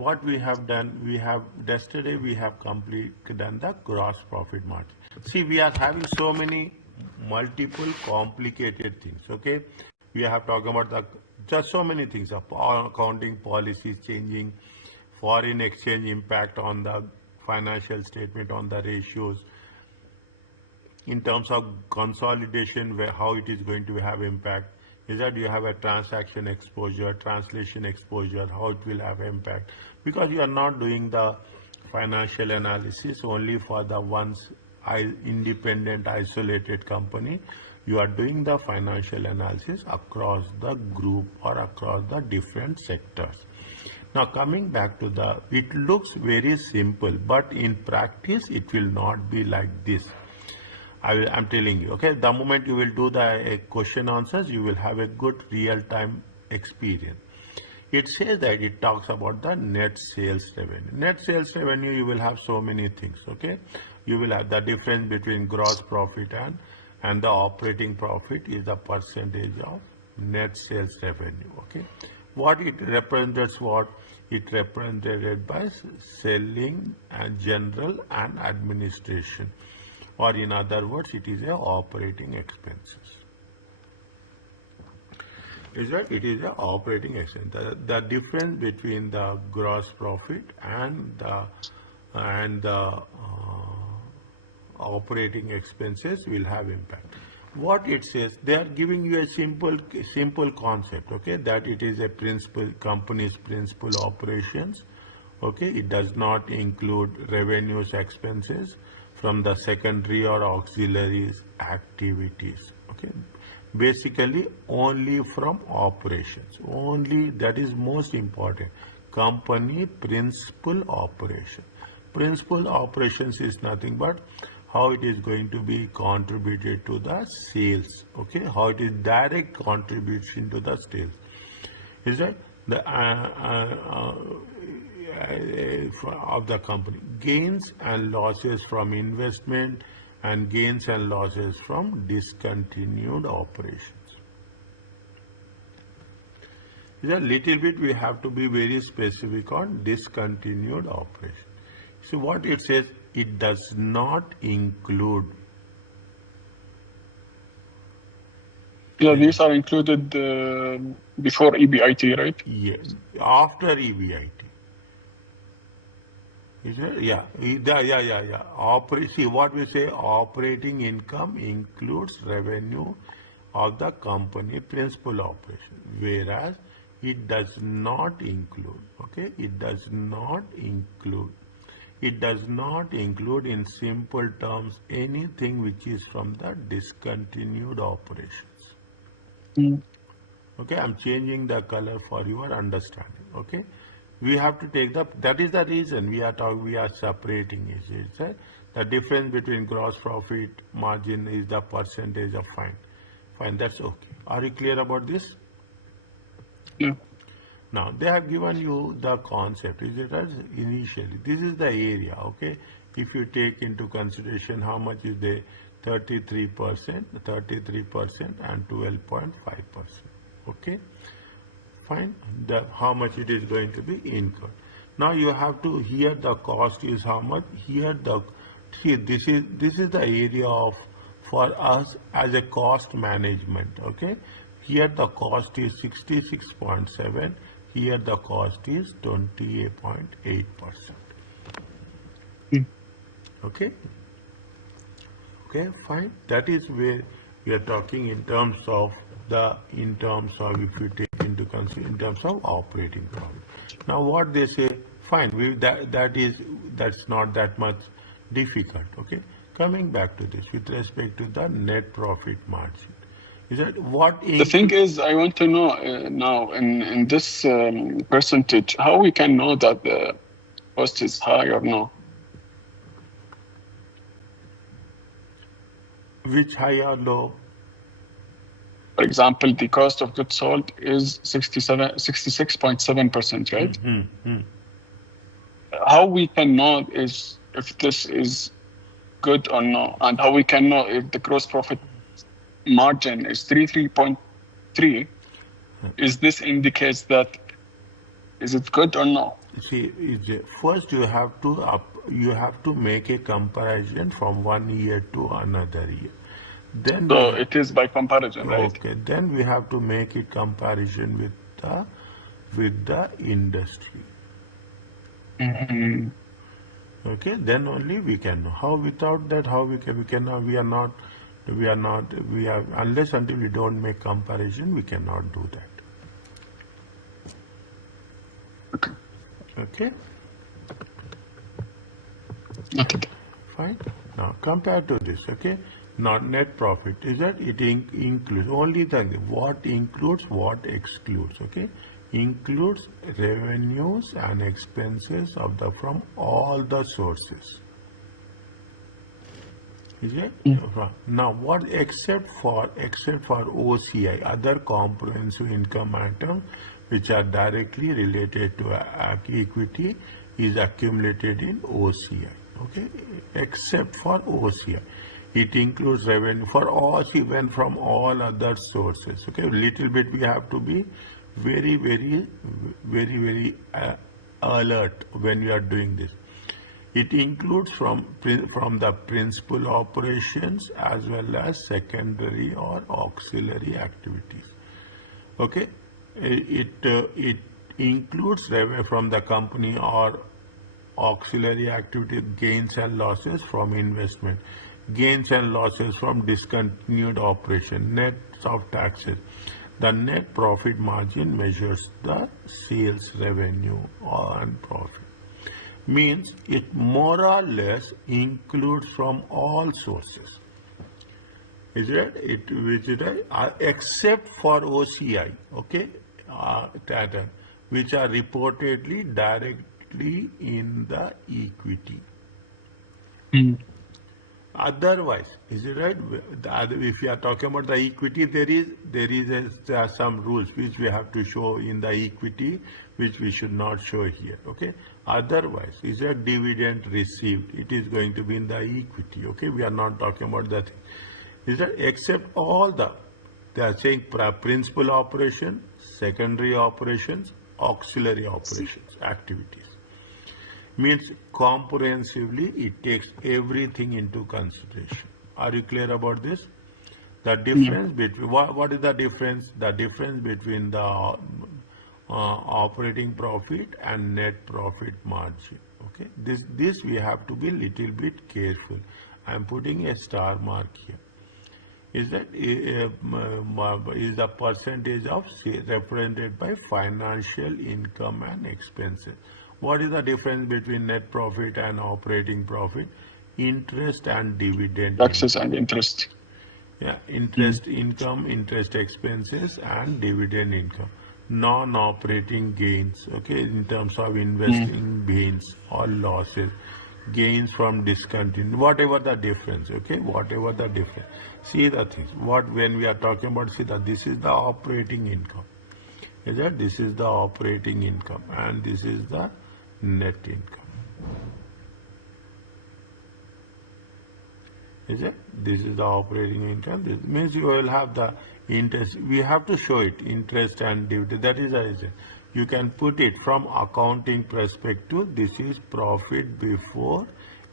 what we have done, yesterday we have done the gross profit margin. See, we are having so many multiple complicated things, okay? We have talked about just so many things, accounting policies changing, foreign exchange impact on the financial statement, on the ratios, in terms of consolidation, how it is going to have impact. Is that you have a transaction exposure, translation exposure, how it will have impact, because you are not doing the financial analysis only for the independent isolated company. You are doing the financial analysis across the group or across the different sectors. Now coming back to it looks very simple, but in practice it will not be like this. I'm telling you, okay? The moment you will do the question answers, you will have a good real-time experience. It says that it talks about the net sales revenue. Net sales revenue, you will have so many things, okay? You will have the difference between gross profit and the operating profit is the percentage of net sales revenue, okay? What it represents, it represented by selling and general and administration. Or in other words, it is a operating expenses. Is that it is a operating expense. The difference between the gross profit and the operating expenses will have impact. What it says, they are giving you a simple concept, okay? That it is a company's principal operations, okay? It does not include revenues, expenses from the secondary or auxiliary activities, okay? Basically only from operations, only, that is most important. Company principal operation. Principal operations is nothing but how it is going to be contributed to the sales, okay? How it is direct contribution to the sales. Is that the of the company. Gains and losses from investment and gains and losses from discontinued operations. A little bit we have to be very specific on discontinued operation. So what it says, it does not include. Yeah, these are included before EBIT, right? Yes, after EBIT. Is it? Yeah. See, what we say, operating income includes revenue of the company principal operation, whereas it does not include, okay? It does not include in simple terms anything which is from the discontinued operations. Okay, I'm changing the color for your understanding, okay? We have to take that is the reason we are separating it. It's the difference between gross profit margin is the percentage of fine, that's okay. Are you clear about this? Yeah. Now they have given you the concept, is it as initially, this is the area, okay? If you take into consideration how much is the 33% and 12.5%, okay? Fine, how much it is going to be incurred. Now you have to, here the cost is how much, here this is the area of for us as a cost management, okay? Here the cost is 66.7, here the cost is 28.8%. Okay, fine. That is where we are talking in terms of if you take into consideration in terms of operating profit. Now what they say, fine, that's not that much difficult, okay? Coming back to this with respect to the net profit margin, is that what the thing is, I want to know now in this percentage, how we can know that the cost is high or no? Which high or low? For example, the cost of goods sold is 66.7%, right? How we can know is if this is good or no, and how we can know if the gross profit margin is 3.3, is this indicates that is it good or no? see, first you have to make a comparison from 1 year to another year. Then So it is by comparison, right? okay, then we have to make a comparison with the industry. Mm-hmm. Okay, then only we can know. How without that, how we cannot, we are, unless until we don't make comparison, we cannot do that. Okay. Okay, Okay. fine. Now compare to this, okay. Now net profit is that it includes only what includes, what excludes, okay. Includes revenues and expenses from all the sources. Is it? Now, what except for OCI, other comprehensive income items which are directly related to equity, is accumulated in OCI. Okay, except for OCI, it includes revenue for all. See, when from all other sources. Okay, little bit we have to be very alert when we are doing this. It includes from the principal operations as well as secondary or auxiliary activities. Okay, it includes revenue from the company or auxiliary activity, gains and losses from investment, gains and losses from discontinued operation, net of taxes. The net profit margin measures the sales revenue and profit. Means it more or less includes from all sources. Is it? Which is right? Except for OCI, okay, which are reportedly directly in the equity. Otherwise, is it right? If you are talking about the equity, there is some rules which we have to show in the equity, which we should not show here. Okay. Otherwise, is a dividend received? It is going to be in the equity. Okay. We are not talking about that. Is that except all they are saying principal operation, secondary operations, auxiliary operations, activities. Means comprehensively it takes everything into consideration. Are you clear about this? The difference between what is the difference? The difference between the operating profit and net profit margin. Okay, this we have to be little bit careful. I am putting a star mark here. Is that is the percentage of represented by financial income and expenses. What is the difference between net profit and operating profit? Interest and dividend. Taxes and interest. Yeah, interest income, interest expenses, and dividend income. Non-operating gains, okay, in terms of investing gains or losses, gains from discontinued, whatever the difference, okay, whatever the difference. See the things. When we are talking about, see that this is the operating income. Is that this is the operating income and this is the net income. Is it? This is the operating income. This means you will have the interest. We have to show it, interest and dividend. That is the reason. You can put it from accounting perspective. This is profit before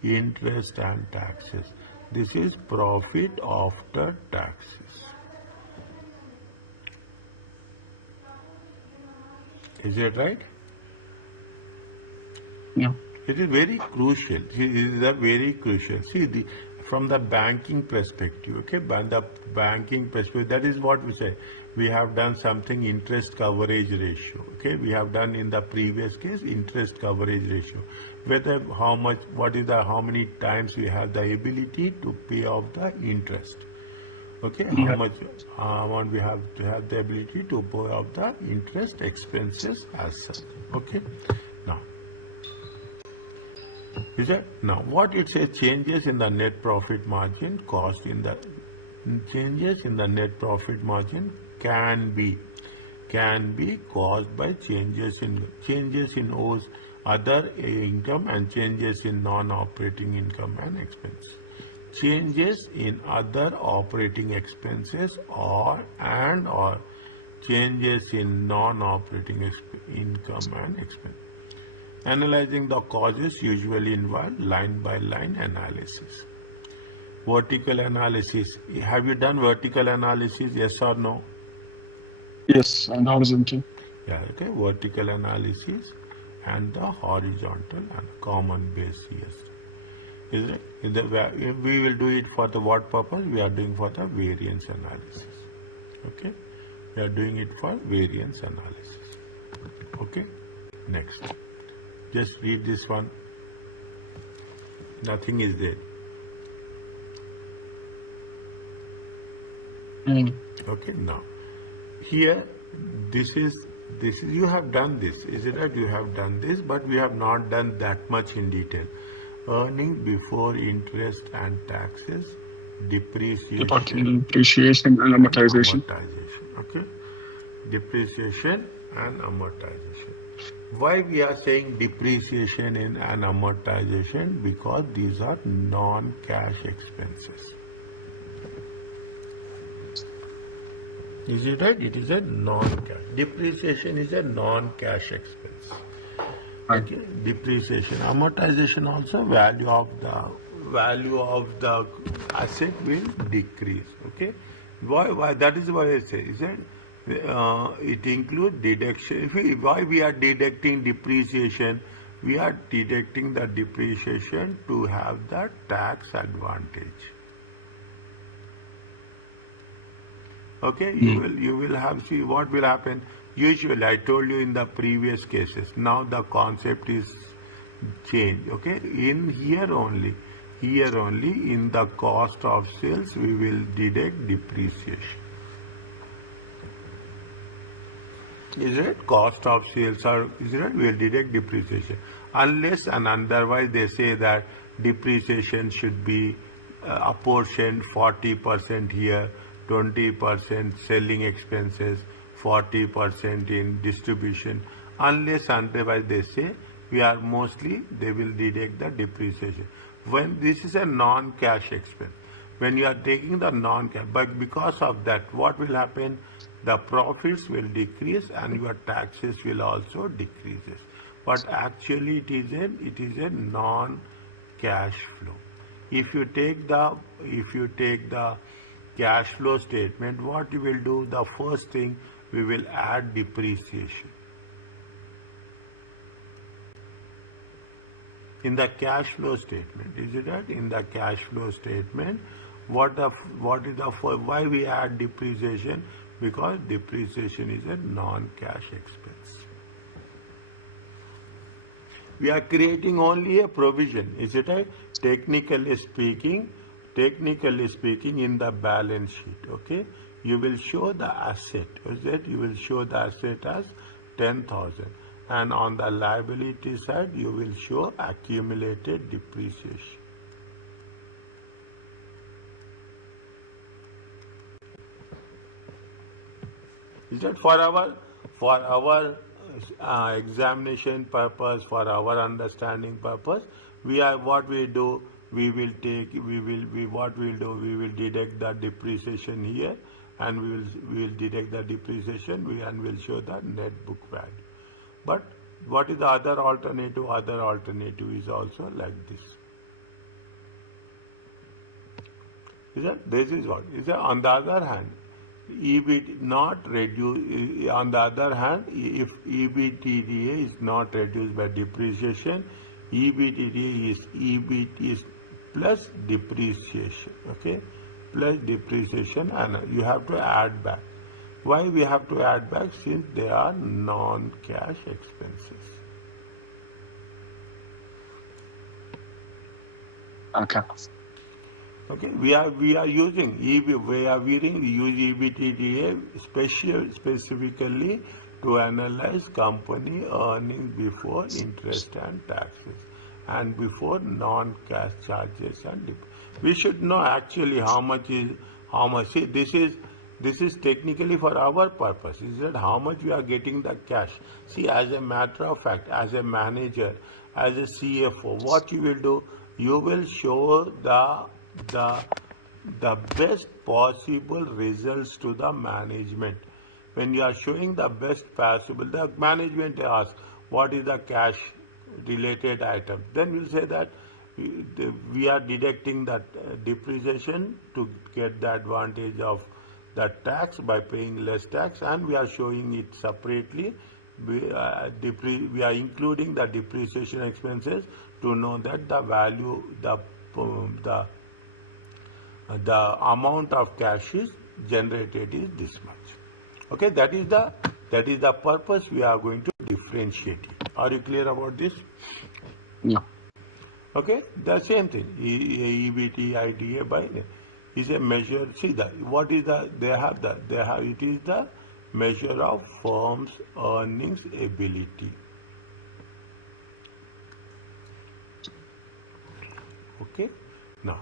interest and taxes. This is profit after taxes. Is it right? Yeah. It is very crucial. It is very crucial. See, from the banking perspective, okay, the banking perspective, that is what we say. We have done something interest coverage ratio. Okay, we have done in the previous case interest coverage ratio. Whether how many times we have the ability to pay off the interest. Okay, how much amount we have to have the ability to pay off the interest expenses as such. Okay, now. Is that now what it says? Changes in the net profit margin changes in the net profit margin can be caused by changes in other income and changes in non-operating income and expense. Changes in other operating expenses or changes in non-operating income and expense. Analyzing the causes usually involve line by line analysis. Vertical analysis. Have you done vertical analysis? Yes or no? Yes, and horizontal. Yeah, okay. Vertical analysis and the horizontal and common base. Yes. Is it? We will do it for the what purpose? We are doing for the variance analysis. Okay. We are doing it for variance analysis. Okay. Next. Just read this one. Nothing is there. Okay. Now, here, this is you have done this. Is it right? You have done this, but we have not done that much in detail. Earning before interest and taxes, depreciation And amortization. Okay, depreciation and amortization. Why we are saying depreciation and amortization? Because these are non-cash expenses. Is it right? It is a non-cash. Depreciation is a non-cash expense. Okay. Depreciation, amortization also value of the asset will decrease. Okay. Why? That is why I say is that it includes deduction. Why we are deducting depreciation? We are deducting the depreciation to have the tax advantage. Okay, you will have, see what will happen. Usually, I told you in the previous cases. Now the concept is changed. Okay, in here only in the cost of sales we will deduct depreciation. Is it cost of sales or is it we will deduct depreciation unless and otherwise they say that depreciation should be apportioned 40% here, 20% selling expenses, 40% in distribution. Unless and otherwise they say we are mostly they will deduct the depreciation. When this is a non-cash expense, when you are taking the non-cash, but because of that, what will happen? The profits will decrease and your taxes will also decreases. But actually it is a non-cash flow. If you take the cash flow statement, what you will do? The first thing we will add depreciation. In the cash flow statement, is it right? In the cash flow statement, why we add depreciation? Because depreciation is a non-cash expense. We are creating only a provision, is it right? Technically speaking, in the balance sheet, okay, you will show the asset. Is that you will show the asset as 10,000, and on the liability side you will show accumulated depreciation. Is that for our examination purpose, for our understanding purpose? We will deduct the depreciation here, and we will deduct the depreciation and we'll show the net book value. But what is the other alternative? Other alternative is also like this. This is what is that. On the other hand, EBIT not reduce. On the other hand, if EBITDA is not reduced by depreciation, EBITDA is EBIT is plus depreciation. Okay, plus depreciation, and you have to add back. Why we have to add back? Since they are non-cash expenses. Okay. Okay, we are using EBITDA specifically to analyze company earnings before interest and taxes and before non-cash charges and we should know actually how much. See, this is technically for our purpose. Is that how much we are getting the cash? See, as a matter of fact, as a manager, as a CFO, what you will do? You will show the best possible results to the management. When you are showing the best possible, the management asks, what is the cash related items. Then we'll say that we are deducting that depreciation to get the advantage of that tax by paying less tax, and we are showing it separately. We are including the depreciation expenses to know that the value, the amount of cash is generated is this much. Okay, that is the purpose we are going to differentiate it. Are you clear about this? Yeah. Okay, the same thing. EBT, IDA by is a measure. See what is it is the measure of firm's earnings ability. Okay, now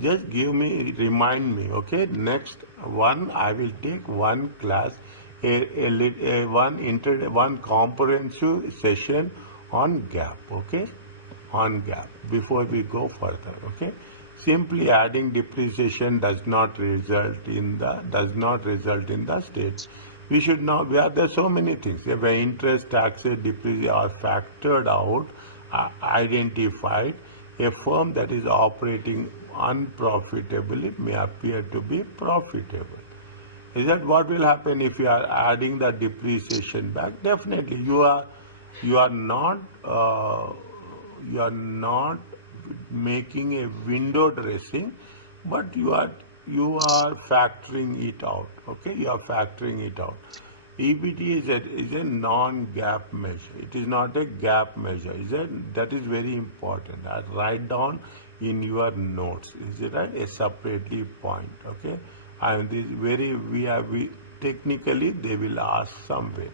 just remind me. Okay, next one I will take one class, one comprehensive session on gap. Okay, on gap before we go further. Okay, simply adding depreciation does not result in the state. We should know there are so many things. If interest, taxes, depreciation are factored out, identified, a firm that is operating unprofitably may appear to be profitable. Is that what will happen if you are adding the depreciation back? Definitely, you are not making a window dressing, but you are factoring it out. Okay, you are factoring it out. EBT is a non-GAAP measure. It is not a GAAP measure. That is very important. Write down in your notes. Is it right? A separately point. Okay, and this we technically they will ask somewhere.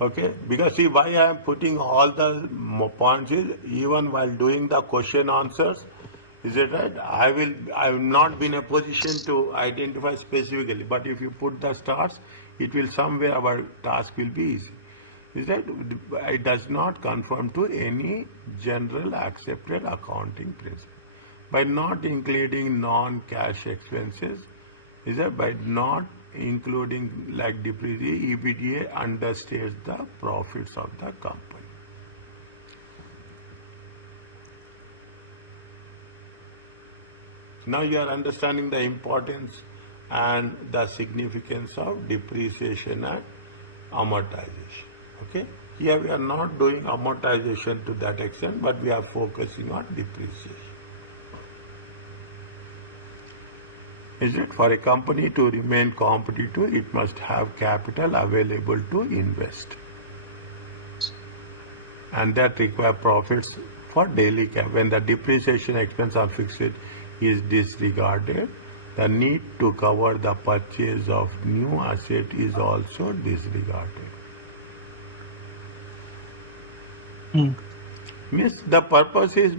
Okay, because see why I am putting all the points is even while doing the question answers. Is it right? I will not be in a position to identify specifically, but if you put the stars, it will somewhere our task will be easy. Is that it does not conform to any general accepted accounting principle. By not including non-cash expenses, is that by not including like depreciation, EBITDA understates the profits of the company. Now you are understanding the importance and the significance of depreciation and amortization. Okay, here we are not doing amortization to that extent, but we are focusing on depreciation. Is it for a company to remain competitive, it must have capital available to invest, and that require profits for daily cap. When the depreciation expense on fixed is disregarded, the need to cover the purchase of new asset is also disregarded. Means the purpose is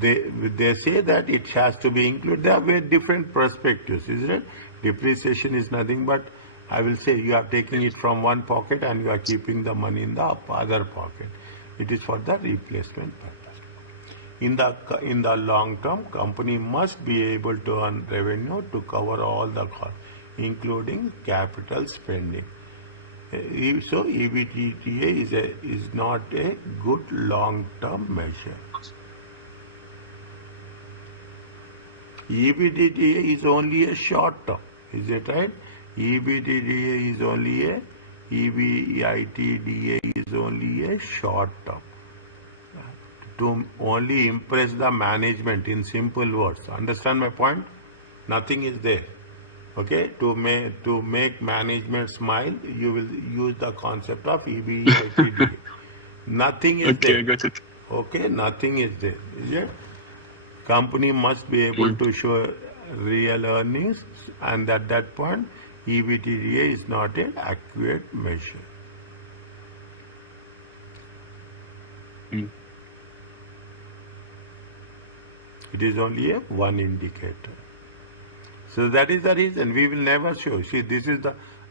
they say that it has to be included. There are very different perspectives, isn't it? Depreciation is nothing but, I will say, you are taking it from one pocket and you are keeping the money in the other pocket. It is for the replacement purpose. In the long term, company must be able to earn revenue to cover all the costs, including capital spending. So EBITDA is not a good long-term measure. EBITDA is only a short term, is it right? EBITDA is only a EBITDA is only a short term. To only impress the management, in simple words. Understand my point? Nothing is there. Okay, to make management smile, you will use the concept of EBITDA. Nothing is there. Okay, got it. Okay, nothing is there. Is it? Company must be able to show real earnings, and at that point, EBITDA is not an accurate measure. It is only a one indicator. So that is the reason we will never show. See,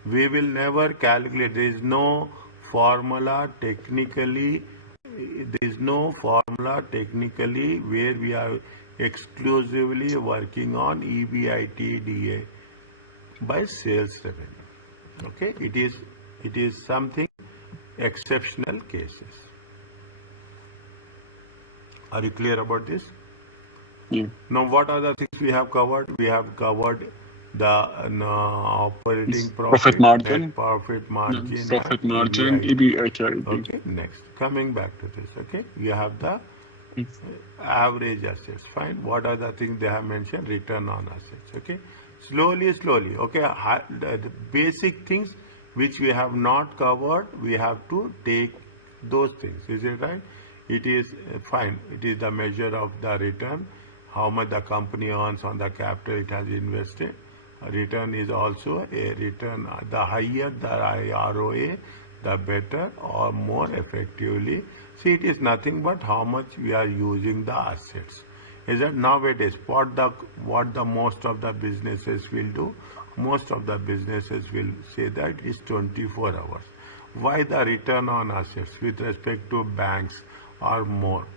we will never calculate. There is no formula technically. There is no formula technically where we are exclusively working on EBITDA by sales revenue. Okay, it is something exceptional cases. Are you clear about this? Yeah. Now, what are the things we have covered? We have covered the operating It's profit profit, net margin, profit margin, and profit margin, EBIT. EBIT. Okay, next. Coming back to this, okay, we have the Mm. average assets. Fine. What are the things they have mentioned? Return on assets. Okay. Slowly. Okay. The basic things which we have not covered, we have to take those things. Is it right? It is fine. It is the measure of the return, how much the company earns on the capital it has invested. Return is also a return. The higher the ROA, the better or more effectively. See, it is nothing but how much we are using the assets. Is that nowadays what the most of the businesses will do? Most of the businesses will say that is 24 hours. Why the return on assets with respect to banks are more?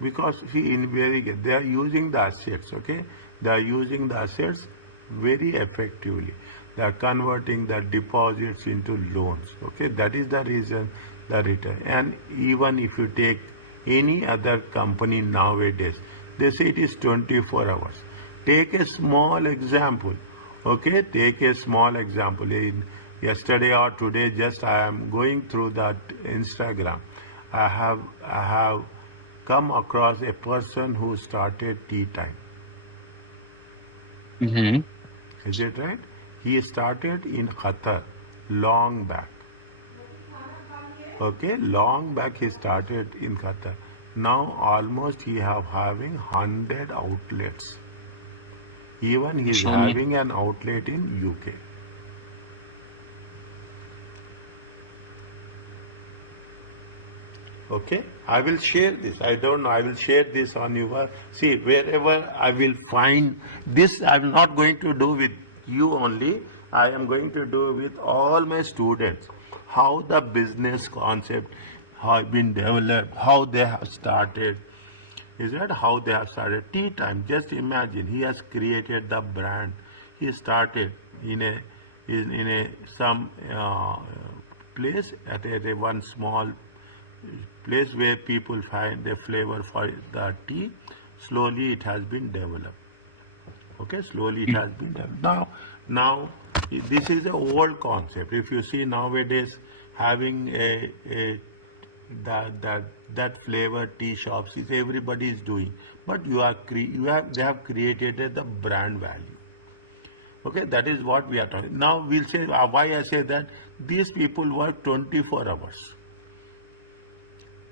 Because see, they are using the assets. Okay, they are using the assets very effectively. They are converting the deposits into loans. Okay, that is the reason the return. And even if you take any other company nowadays, they say it is 24 hours. Take a small example. Okay, take a small example. In yesterday or today, just I am going through that Instagram. I have come across a person who started tea time. Mm-hmm. Is it right? He started in Qatar long back. Okay, long back he started in Qatar. Now almost he have having 100 outlets. Even he is MashaAllah. having an outlet in UK. Okay, I will share this. I don't know. I will share this on your. See, wherever I will find this, I'm not going to do with you only. I am going to do with all my students. How the business concept have been developed, how they have started. Is that how they have started? Tea time. Just imagine. He has created the brand. He started in a some place at a one small place where people find the flavor for the tea. Slowly it has been developed. Okay, slowly it has been developed. Now this is an old concept. If you see nowadays having a that flavor tea shops is everybody is doing, but they have created the brand value. Okay, that is what we are talking. Now we'll say why I say that these people work 24 hours.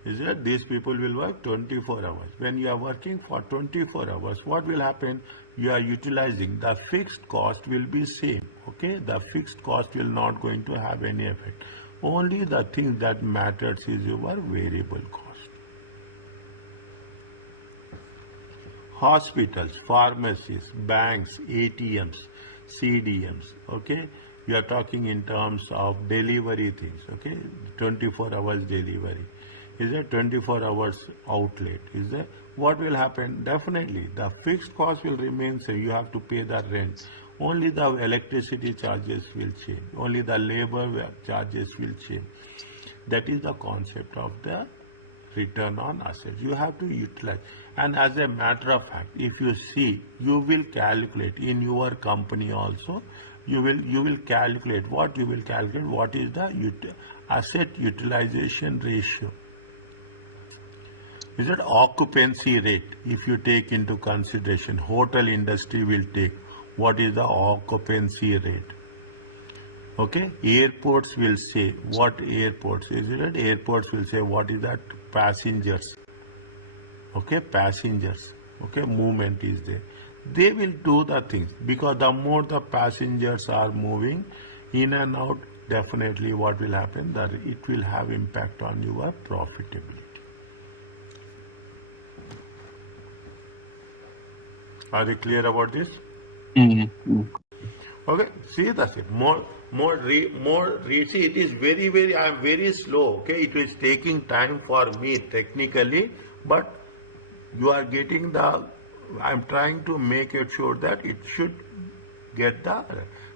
Is that these people will work 24 hours. When you are working for 24 hours, what will happen? You are utilizing the fixed cost will be same. Okay, the fixed cost will not going to have any effect. Only the thing that matters is your variable cost. Hospitals, pharmacies, banks, ATMs, CDMs. Okay, we are talking in terms of delivery things. Okay, 24 hours delivery. Is there 24 hours outlet? Is there? What will happen? Definitely, the fixed cost will remain same. You have to pay the rent. Only the electricity charges will change. Only the labor charges will change. That is the concept of the return on assets. You have to utilize. And as a matter of fact, if you see, you will calculate in your company also. You will calculate what you will calculate. What is the asset utilization ratio? Is it occupancy rate? If you take into consideration, hotel industry will take what is the occupancy rate. Okay, airports will say what airports is it? Airports will say what is that passengers. Okay, passengers. Okay, movement is there. They will do the things because the more the passengers are moving in and out, definitely what will happen? That it will have impact on your profitability. Are you clear about this? Mm-hmm. Okay, see that's it. See, it is very. I am very slow. Okay, it is taking time for me technically, but you are getting the. I am trying to make it sure that it should get the.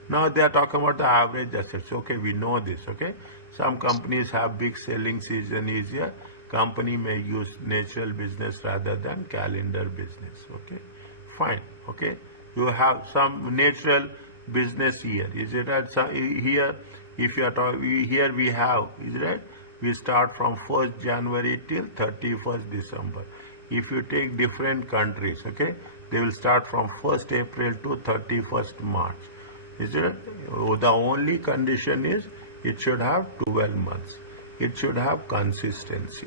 Now they are talking about the average assets. Okay, we know this. Okay, some companies have big selling season is here. company may use natural business rather than calendar business. Okay, fine. Okay, you have some natural business here. Is it right? So here, if you are talking here, we have, is it right? We start from 1st January till 31st December. If you take different countries, okay, they will start from 1st April to 31st March. Is it? The only condition is it should have 12 months. It should have consistency.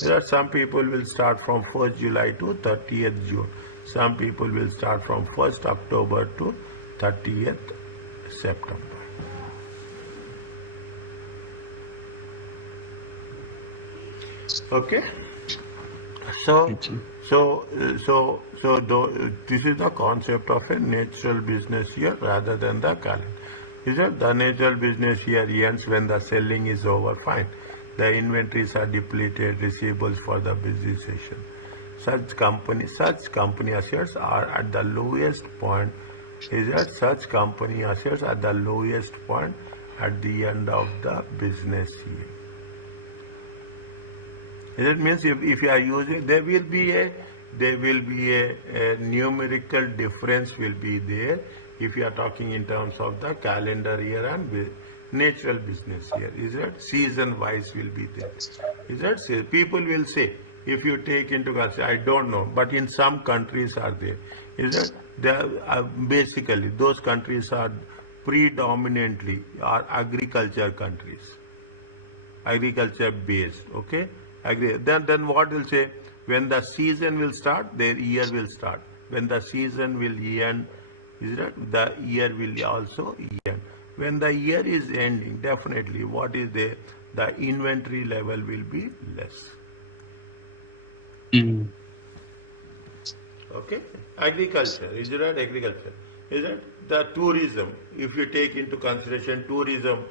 There are some people will start from 1st July to 30th June. Some people will start from 1st October to 30th September. Okay. This is the concept of a natural business year rather than the calendar. Is it the natural business year ends when the selling is over? Fine. The inventories are depleted, receivables for the busy session. Such company assets are at the lowest point. Is that such company assets at the lowest point at the end of the business year? It means if you are using, there will be a numerical difference will be there if you are talking in terms of the calendar year and natural business year. Is that season wise will be there? Is that people will say, if you take into consideration, I don't know, but in some countries are there. Is that basically those countries are predominantly are agriculture countries, agriculture based. Okay. Agree. Then what will say, when the season will start, their year will start. When the season will end, is that the year will also end. When the year is ending, definitely what is there, the inventory level will be less. Okay, agriculture, is it right? Agriculture, is it the tourism? If you take into consideration tourism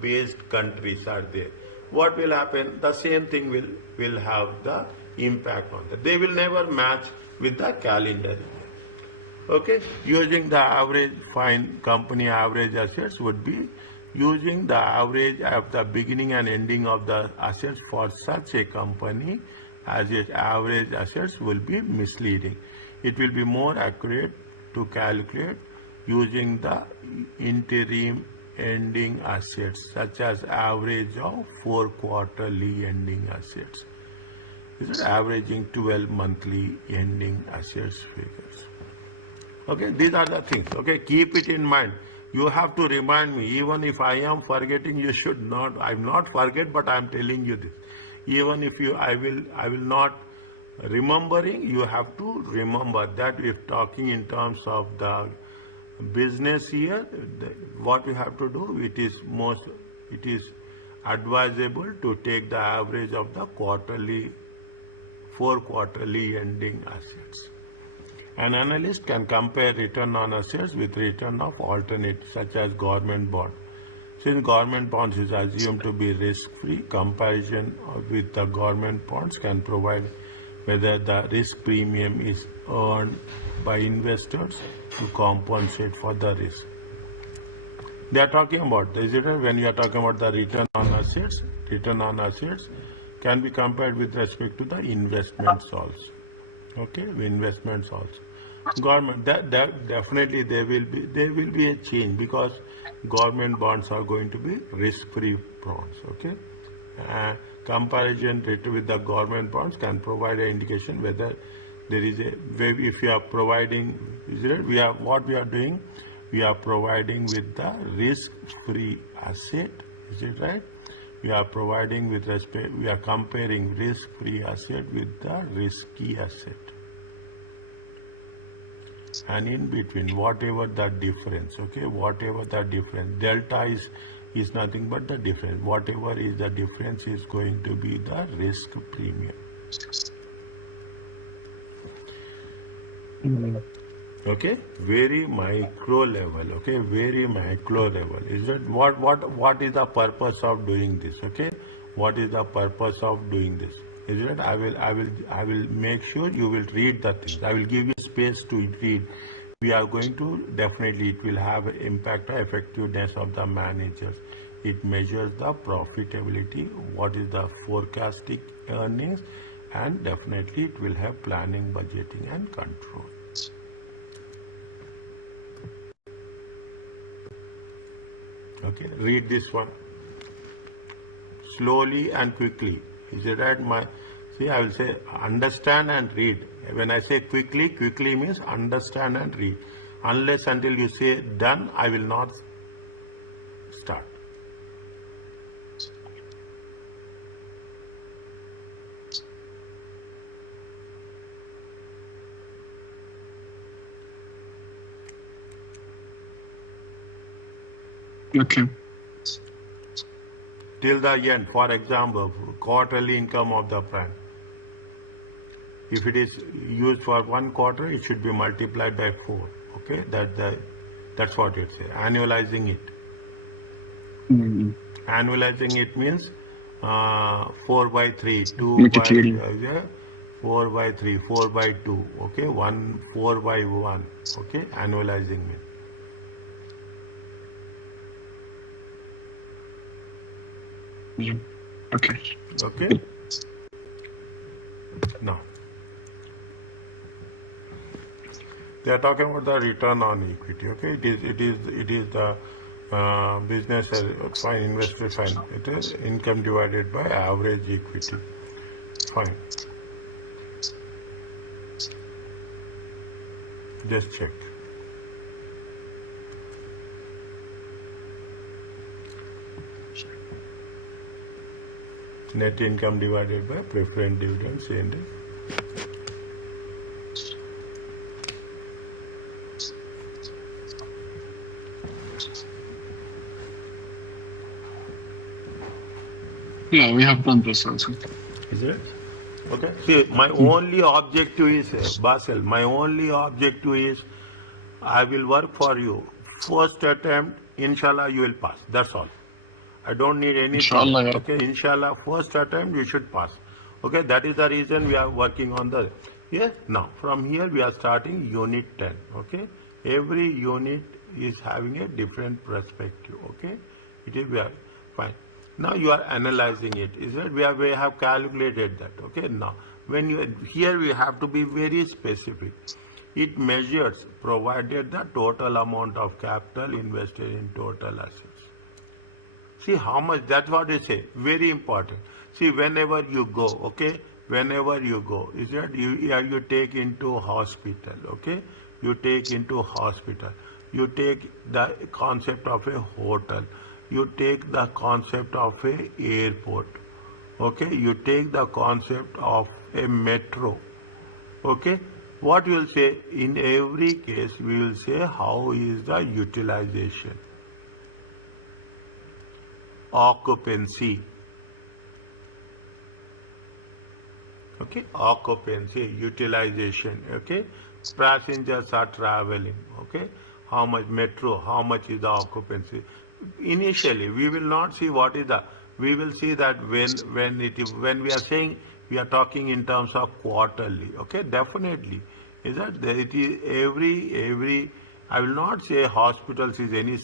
based countries are there, what will happen? The same thing will have the impact on that. They will never match with the calendar year. Okay, using the average, fine, company average assets would be using the average of the beginning and ending of the assets for such a company as its average assets will be misleading. It will be more accurate to calculate using the interim ending assets, such as average of 4 quarterly ending assets. This is averaging 12 monthly ending assets figures. Okay, these are the things. Okay, keep it in mind. You have to remind me, even if I am forgetting, you should not. I will not forget, but I am telling you this. Even if I will not remembering, you have to remember that if talking in terms of the business year, what we have to do, it is advisable to take the average of the 4 quarterly ending assets. An analyst can compare return on assets with return of alternatives such as government bond. Since government bonds is assumed to be risk-free, comparison with the government bonds can provide whether the risk premium is earned by investors to compensate for the risk. They are talking about, is it when you are talking about the return on assets can be compared with respect to the investments also. Okay, investments also. Government, that definitely there will be a change because government bonds are going to be risk-free bonds. Okay, comparison with the government bonds can provide an indication whether there is if you are providing, is it? What we are doing, we are providing with the risk-free asset. Is it right? We are providing with respect. We are comparing risk-free asset with the risky asset. And in between, whatever the difference, okay, whatever the difference, delta is nothing but the difference. Whatever is the difference is going to be the risk premium. Okay, very micro level. Okay, very micro level. Is that what is the purpose of doing this? Okay, what is the purpose of doing this? Is it? I will make sure you will read the things. I will give you space to read. we are going to definitely it will have an impact on effectiveness of the managers. It measures the profitability, what is the forecasting earnings, and definitely it will have planning, budgeting, and control. Okay, read this one slowly and quickly. Is it right? See, I will say understand and read. When I say quickly, quickly means understand and read. Unless until you say done, I will not start. Okay. Till the end. For example, quarterly income of the brand. If it is used for 1 quarter, it should be multiplied by 4. Okay, that's what it says. Annualizing it. Mm. Annualizing it means 4 by 3, 2 Make it by clear. 4 by 3, 4 by 2. Okay, 4 by 1. Okay, annualizing it. Yeah. Okay. Okay. Now they are talking about the return on equity. Okay, it is the business fine, investor fine. It is income divided by average equity. Fine. Just check. Net income divided by preferred dividends and Yeah, we have done this also. is it? Okay. See, my only objective is Basel. My only objective is I will work for you. First attempt, inshallah, you will pass. That's all. I don't need anything Inshallah, else. ya Rab. Okay, inshallah, first attempt you should pass. Okay, that is the reason we are working on the. Yes, now from here we are starting unit 10. Okay, every unit is having a different perspective. Okay, it is we are fine. Now you are analyzing it. Is that we have calculated that. Okay, now when you here we have to be very specific. It measures provided the total amount of capital invested in total assets. See how much, that's what they say, very important. See, whenever you go, okay, whenever you go, is that you take into hospital, okay, you take into hospital, you take the concept of a hotel, you take the concept of a airport, okay, you take the concept of a metro, okay. What we will say, in every case, we will say how is the utilization, occupancy, okay, occupancy, utilization, okay, passengers are traveling, okay, how much metro, how much is the occupancy. Initially we will not see what is the, we will see that when we are saying, we are talking in terms of quarterly, okay, definitely is that it is every I will not say hospitals is any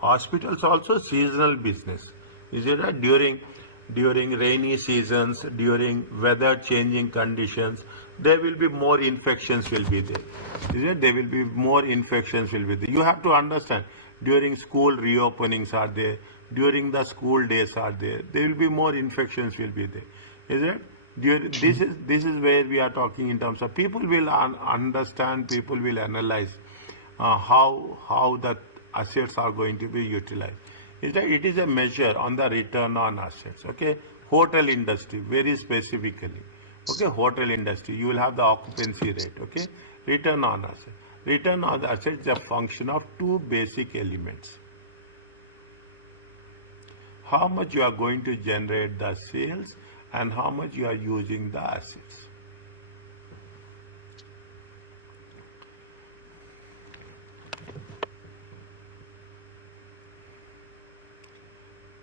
hospitals also seasonal business, is it right? During rainy seasons, during weather changing conditions, there will be more infections will be there. Is it? There will be more infections will be there. You have to understand, during school reopenings are there, during the school days are there, there will be more infections will be there. Is it? This is where we are talking in terms of people will understand, people will analyze how the assets are going to be utilized. Is that it is a measure on the return on assets. Okay, hotel industry very specifically. Okay, hotel industry you will have the occupancy rate. Okay, return on assets. Return on the assets is a function of two basic elements: how much you are going to generate the sales and how much you are using the assets.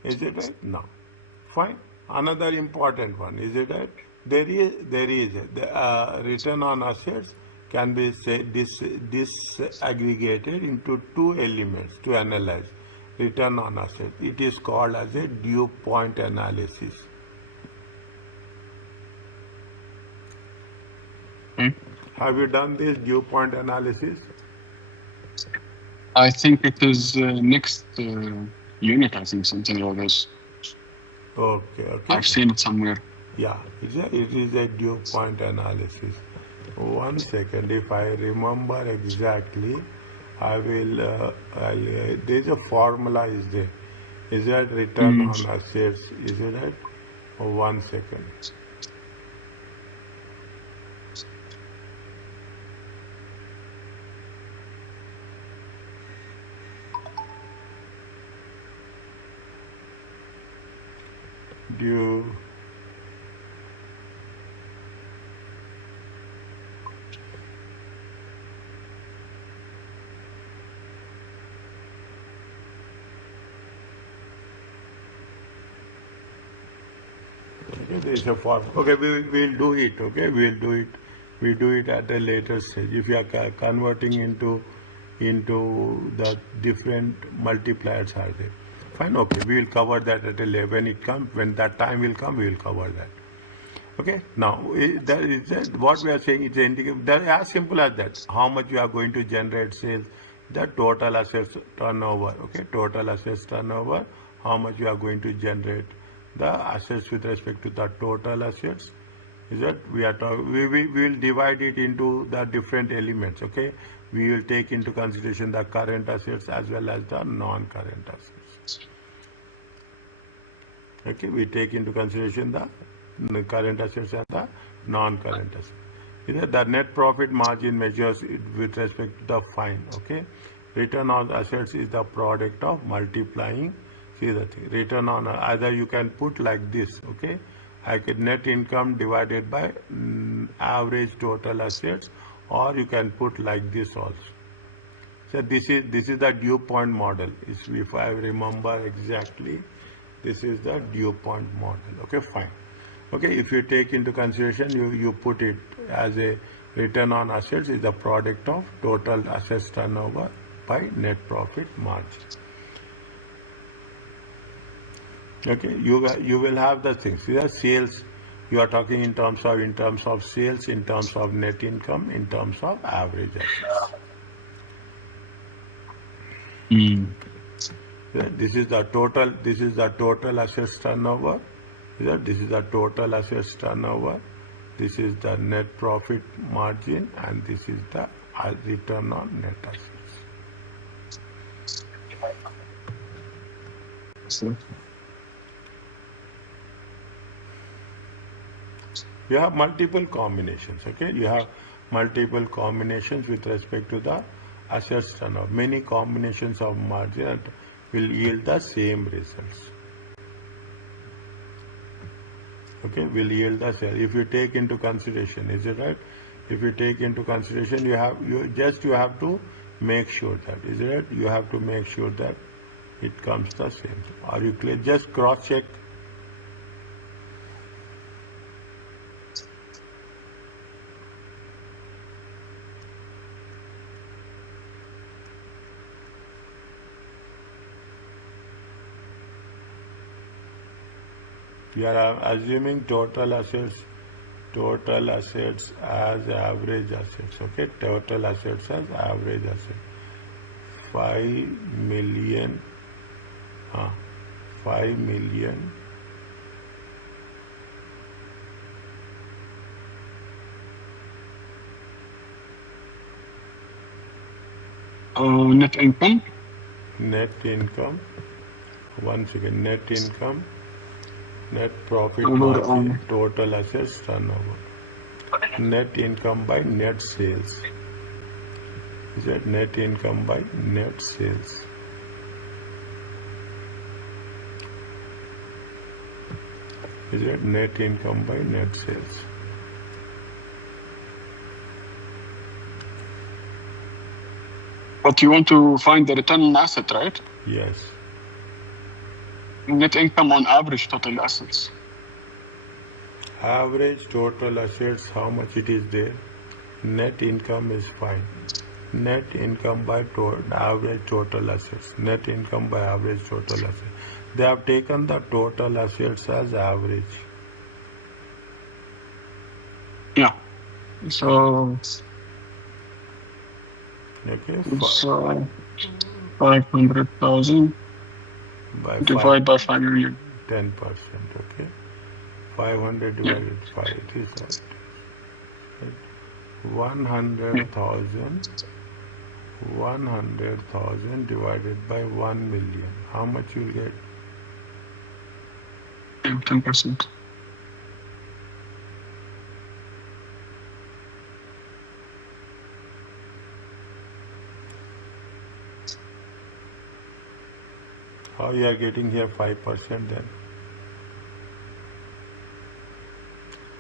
Is it right? No. Fine. Another important one. Is it right? There is the return on assets can be disaggregated into two elements to analyze return on assets. It is called as a dew point analysis. Have you done this dew point analysis? I think it is next unit, I think, something like this. Okay. I've seen it somewhere. Yeah, it is a dew point analysis. 1 second, if I remember exactly, I will, there's a formula is there. Is that return on assets? Is it right? 1 second. Due Okay, there is a form. Okay, we'll do it. Okay, we'll do it. We do it at a later stage. If you are converting into the different multipliers are there. Fine. Okay, we will cover that at a later. When it comes, when that time will come, we will cover that. Okay. Now, that is what we are saying. It's that as simple as that. How much you are going to generate sales, the total assets turnover. Okay, total assets turnover. How much you are going to generate the assets with respect to the total assets. Is that we are talking? We will divide it into the different elements. Okay, we will take into consideration the current assets as well as the non-current assets. Okay, we take into consideration the current assets and the non-current assets. The net profit margin measures it with respect to the fine. Okay, return on assets is the product of multiplying. See the thing. Return on either you can put like this. Okay, I could net income divided by average total assets, or you can put like this also. So this is the dew point model. If I remember exactly, this is the dew point model. Okay, fine. Okay, if you take into consideration, you put it as a return on assets is the product of total assets turnover by net profit margin. Okay, you will have the things. See the sales. You are talking in terms of sales, in terms of net income, in terms of average assets. Yeah, this is the total. This is the total assets turnover. Yeah, this is the total assets turnover. This is the net profit margin, and this is the return on net assets. You have multiple combinations. Okay, you have multiple combinations with respect to the assets turnover. Many combinations of margin will yield the same results. Okay, will yield the same. If you take into consideration, is it right? If you take into consideration, you have to make sure that, is it right? You have to make sure that it comes the same. Are you clear? Just cross check. We are assuming total assets as average assets. Okay, total assets as average assets. 5 million. 5 million. Net income. Net income. Once again, net income. Net profit margin, total assets turnover. Net income by net sales. Is that net income by net sales? Is that net income by net sales? But you want to find the return on asset, right? Yes. Net income on average total assets. Average total assets, how much it is there? Net income is 5. Net income by average total assets. Net income by average total assets. They have taken the total assets as average. Yeah. So Okay, it's 500,000 by 5, divided by 5 million. 10%. Okay, 500 Yeah. divided 5. It is right. Yeah. 100,000. 100,000 divided by 1 million. How much you will get? 10%. How you are getting here 5% then?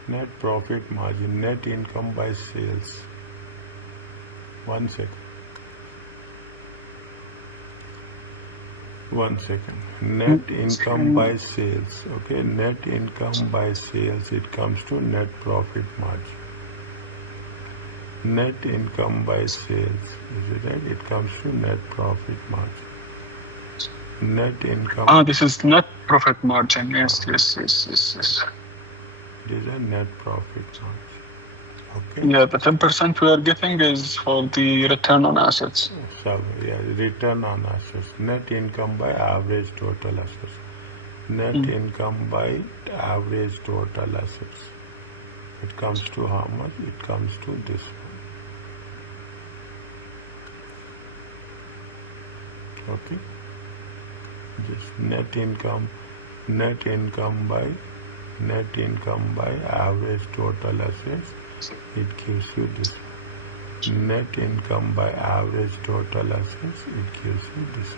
Net profit margin, net income by sales. 1 second. 1 second. Net income by sales. Okay, net income by sales, it comes to net profit margin. Net income by sales, is it right? It comes to net profit margin. Net income. This is net profit margin. Yes. It is a net profit margin. Okay. Yeah, the 10% we are getting is for the return on assets. So, yeah, return on assets. Net income by average total assets. Net income by average total assets. It comes to how much? It comes to this one. Okay. Just net income by average total assets. It gives you this. Net income by average total assets. It gives you this.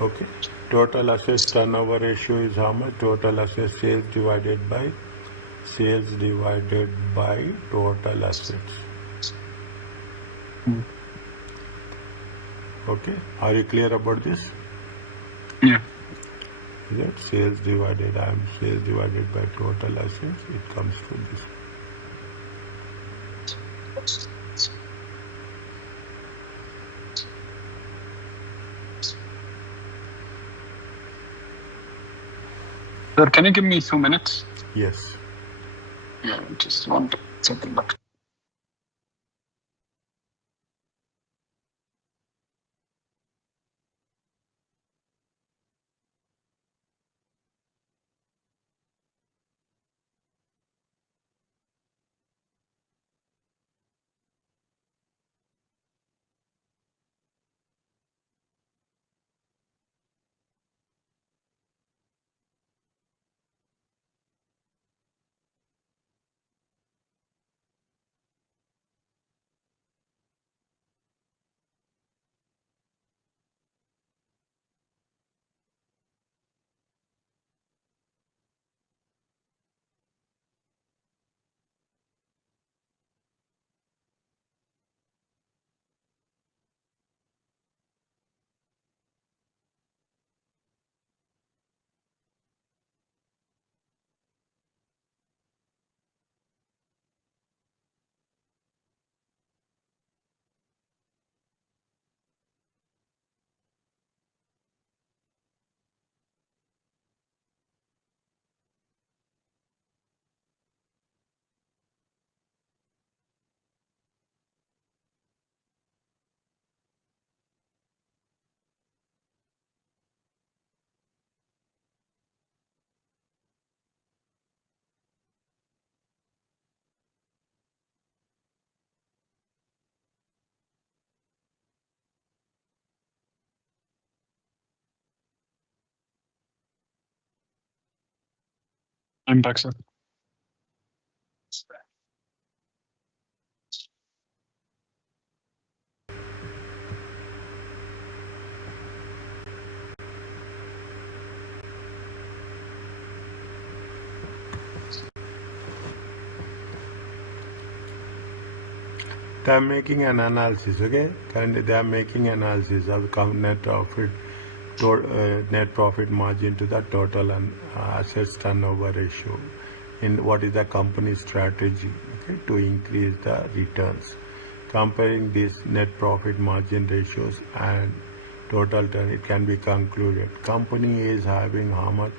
Okay. Total assets turnover ratio is how much? Total assets sales divided by total assets. Okay. Are you clear about this? Yeah. Is that sales divided by total assets? It comes to this. Sir, can you give me 2 minutes? Yes. Yeah, just want something back. I'm back, sir. They are making an analysis, okay? They are making analysis of net profit margin to the total and assets turnover ratio. in what is the company's strategy, okay, to increase the returns. Comparing these net profit margin ratios and total turn, it can be concluded company is having how much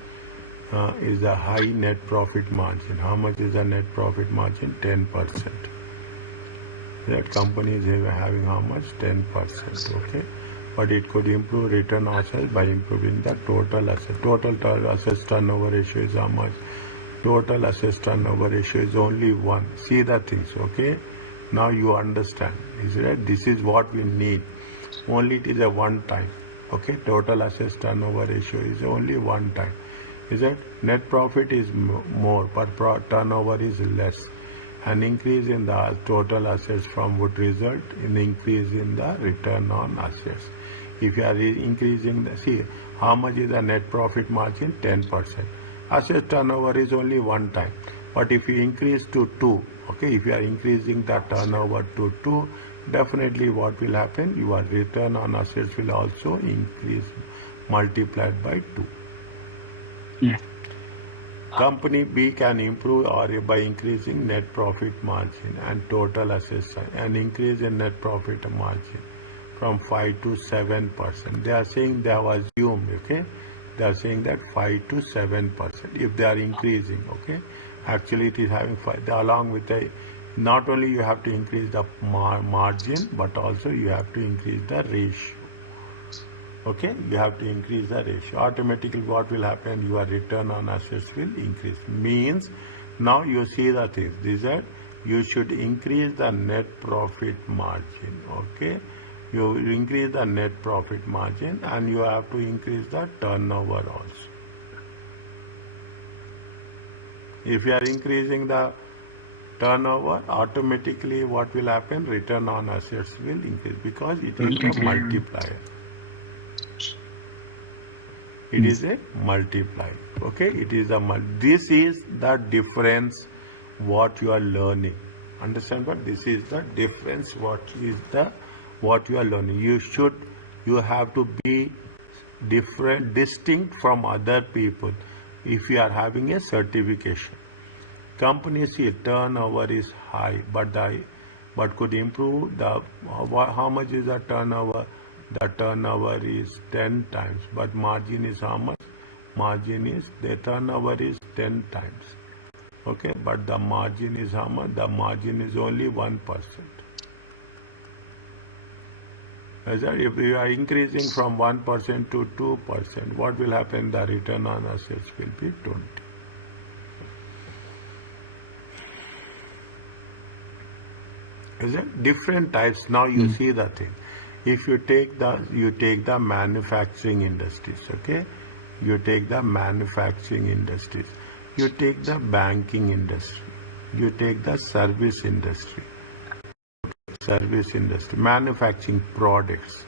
is a high net profit margin. How much is the net profit margin? 10%. That company is having how much? 10%. Okay, but it could improve return on assets by improving the total asset. Total assets turnover ratio is how much? Total assets turnover ratio is only 1. See the things, okay? Now you understand. Is it? This is what we need. Only it is a one time. Okay, total assets turnover ratio is only one time. Is it? Net profit is more, but turnover is less. An increase in the total assets from would result in increase in the return on assets. If you are increasing the, see, how much is the net profit margin? 10%. Asset turnover is only one time. But if you increase to 2, okay, if you are increasing the turnover to 2, definitely what will happen? Your return on assets will also increase, multiplied by 2. Yeah. Company B can improve or by increasing net profit margin and total assets. An increase in net profit margin from 5 to 7%. They are saying they have assumed, okay? They are saying that 5 to 7%. If they are increasing, okay? Actually, it is having 5. Along with the, not only you have to increase the margin, but also you have to increase the ratio. Okay, you have to increase the ratio. Automatically, what will happen? Your return on assets will increase. Means, now you see the things. These are, you should increase the net profit margin. Okay, you increase the net profit margin, and you have to increase the turnover also. If you are increasing the turnover, automatically what will happen? Return on assets will increase because it is a multiplier. It is a multiplier. Okay, it is a this is the difference what you are learning. Understand what? This is the difference what you are learning. You have to be different, distinct from other people if you are having a certification. Companies here turnover is high, but could improve the how much is the turnover? The turnover is 10 times, but margin is how much? Margin is, the turnover is 10 times. Okay, but the margin is how much? The margin is only 1%. If you are increasing from 1% to 2%, what will happen? The return on assets will be 20. Is it? Different types. Now you see the thing. If you take the manufacturing industries, okay? You take the manufacturing industries. You take the banking industry. You take the service industry. Manufacturing products.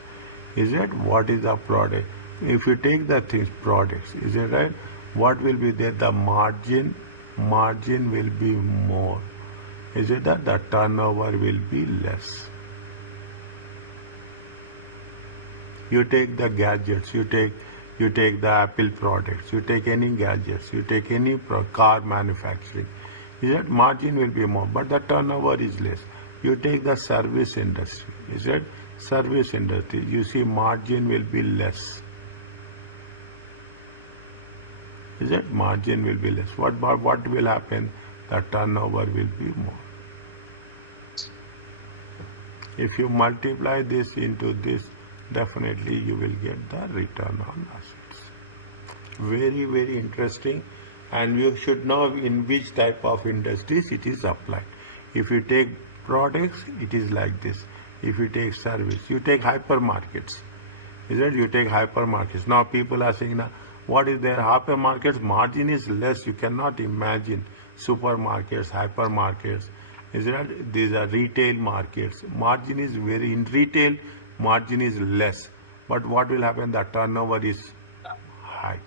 Is it? What is the product? If you take the things products, is it right? What will be there? The margin will be more. Is it that the turnover will be less? You take the gadgets, you take the Apple products, you take any gadgets, you take any car manufacturing. Is that margin will be more, but the turnover is less. You take the service industry, is it? Service industry, you see margin will be less. Is it? Margin will be less. What will happen? The turnover will be more. If you multiply this into this, definitely you will get the return on assets. Very, very interesting, and you should know in which type of industries it is applied. If you take products, it is like this. If you take service, you take hypermarkets. Is it? You take hypermarkets. Now people are saying, now, what is their hypermarkets? Margin is less. You cannot imagine supermarkets, hypermarkets. Is it? These are retail markets. Margin is very, in retail, margin is less. But what will happen? The turnover is high.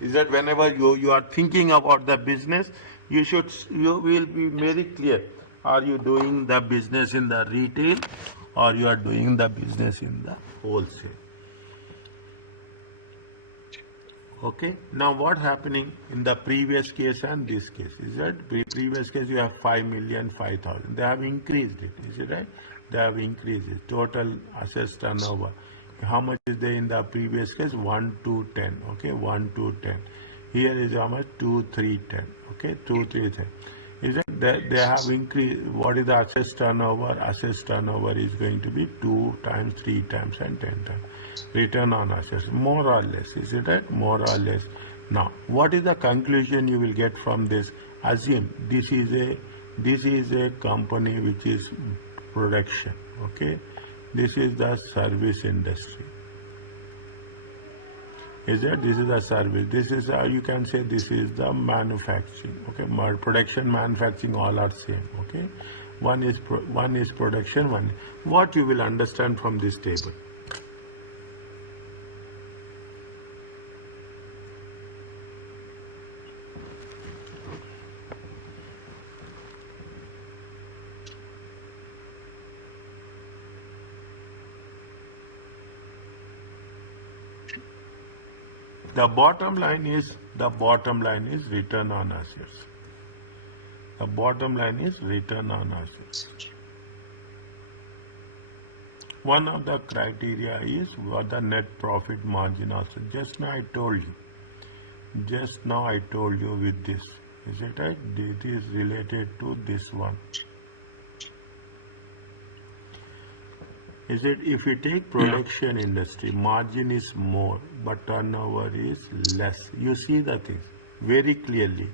Is that whenever you are thinking about the business, you will be very clear. Are you doing the business in the retail or you are doing the business in the wholesale? Okay. Now what happening in the previous case and this case? Is that previous case you have 5,005,000. They have increased it. Is it right? They have increased it. Total assets turnover. How much is there in the previous case? 1 to 10. Okay, 1 to 10. Here is how much? 2, 3, 10. Okay, 2, 3, 10. Is that they have increased? What is the assets turnover? Assets turnover is going to be 2 times, 3 times, and 10 times. Return on assets, more or less. Is it right? More or less. Now, what is the conclusion you will get from this? Assume this is a company which is production. Okay, this is the service industry. Is that this is the service? This is you can say this is the manufacturing. Okay, production, manufacturing, all are same. Okay, one is production. One. What you will understand from this table? The bottom line is return on assets. The bottom line is return on assets. One of the criteria is what the net profit margin also. Just now I told you with this. Is it right? It is related to this one. Is it if you take production industry, margin is more, but turnover is less. You see the things very clearly.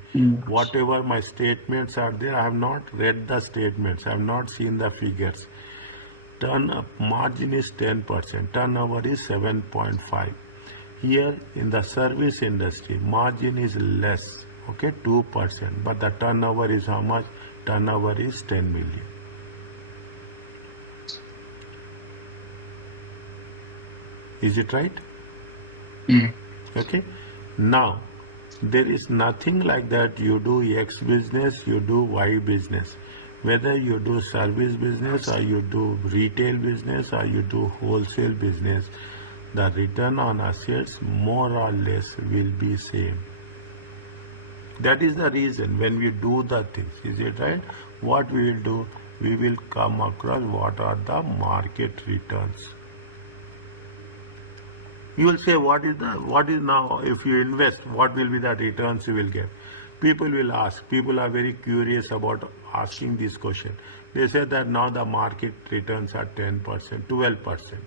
Whatever my statements are there, I have not read the statements. I have not seen the figures. Margin is 10%, turnover is 7.5. Here in the service industry, margin is less, okay, 2%, but the turnover is how much? Turnover is 10 million. Is it right? Okay. Now, there is nothing like that you do X business, you do Y business. Whether you do service business or you do retail business or you do wholesale business, the return on assets more or less will be same. That is the reason when we do the things. Is it right? What we will do, we will come across what are the market returns. You will say, what is now, if you invest, what will be the returns you will get? People will ask. People are very curious about asking this question. They say that now the market returns are 10%, 12%.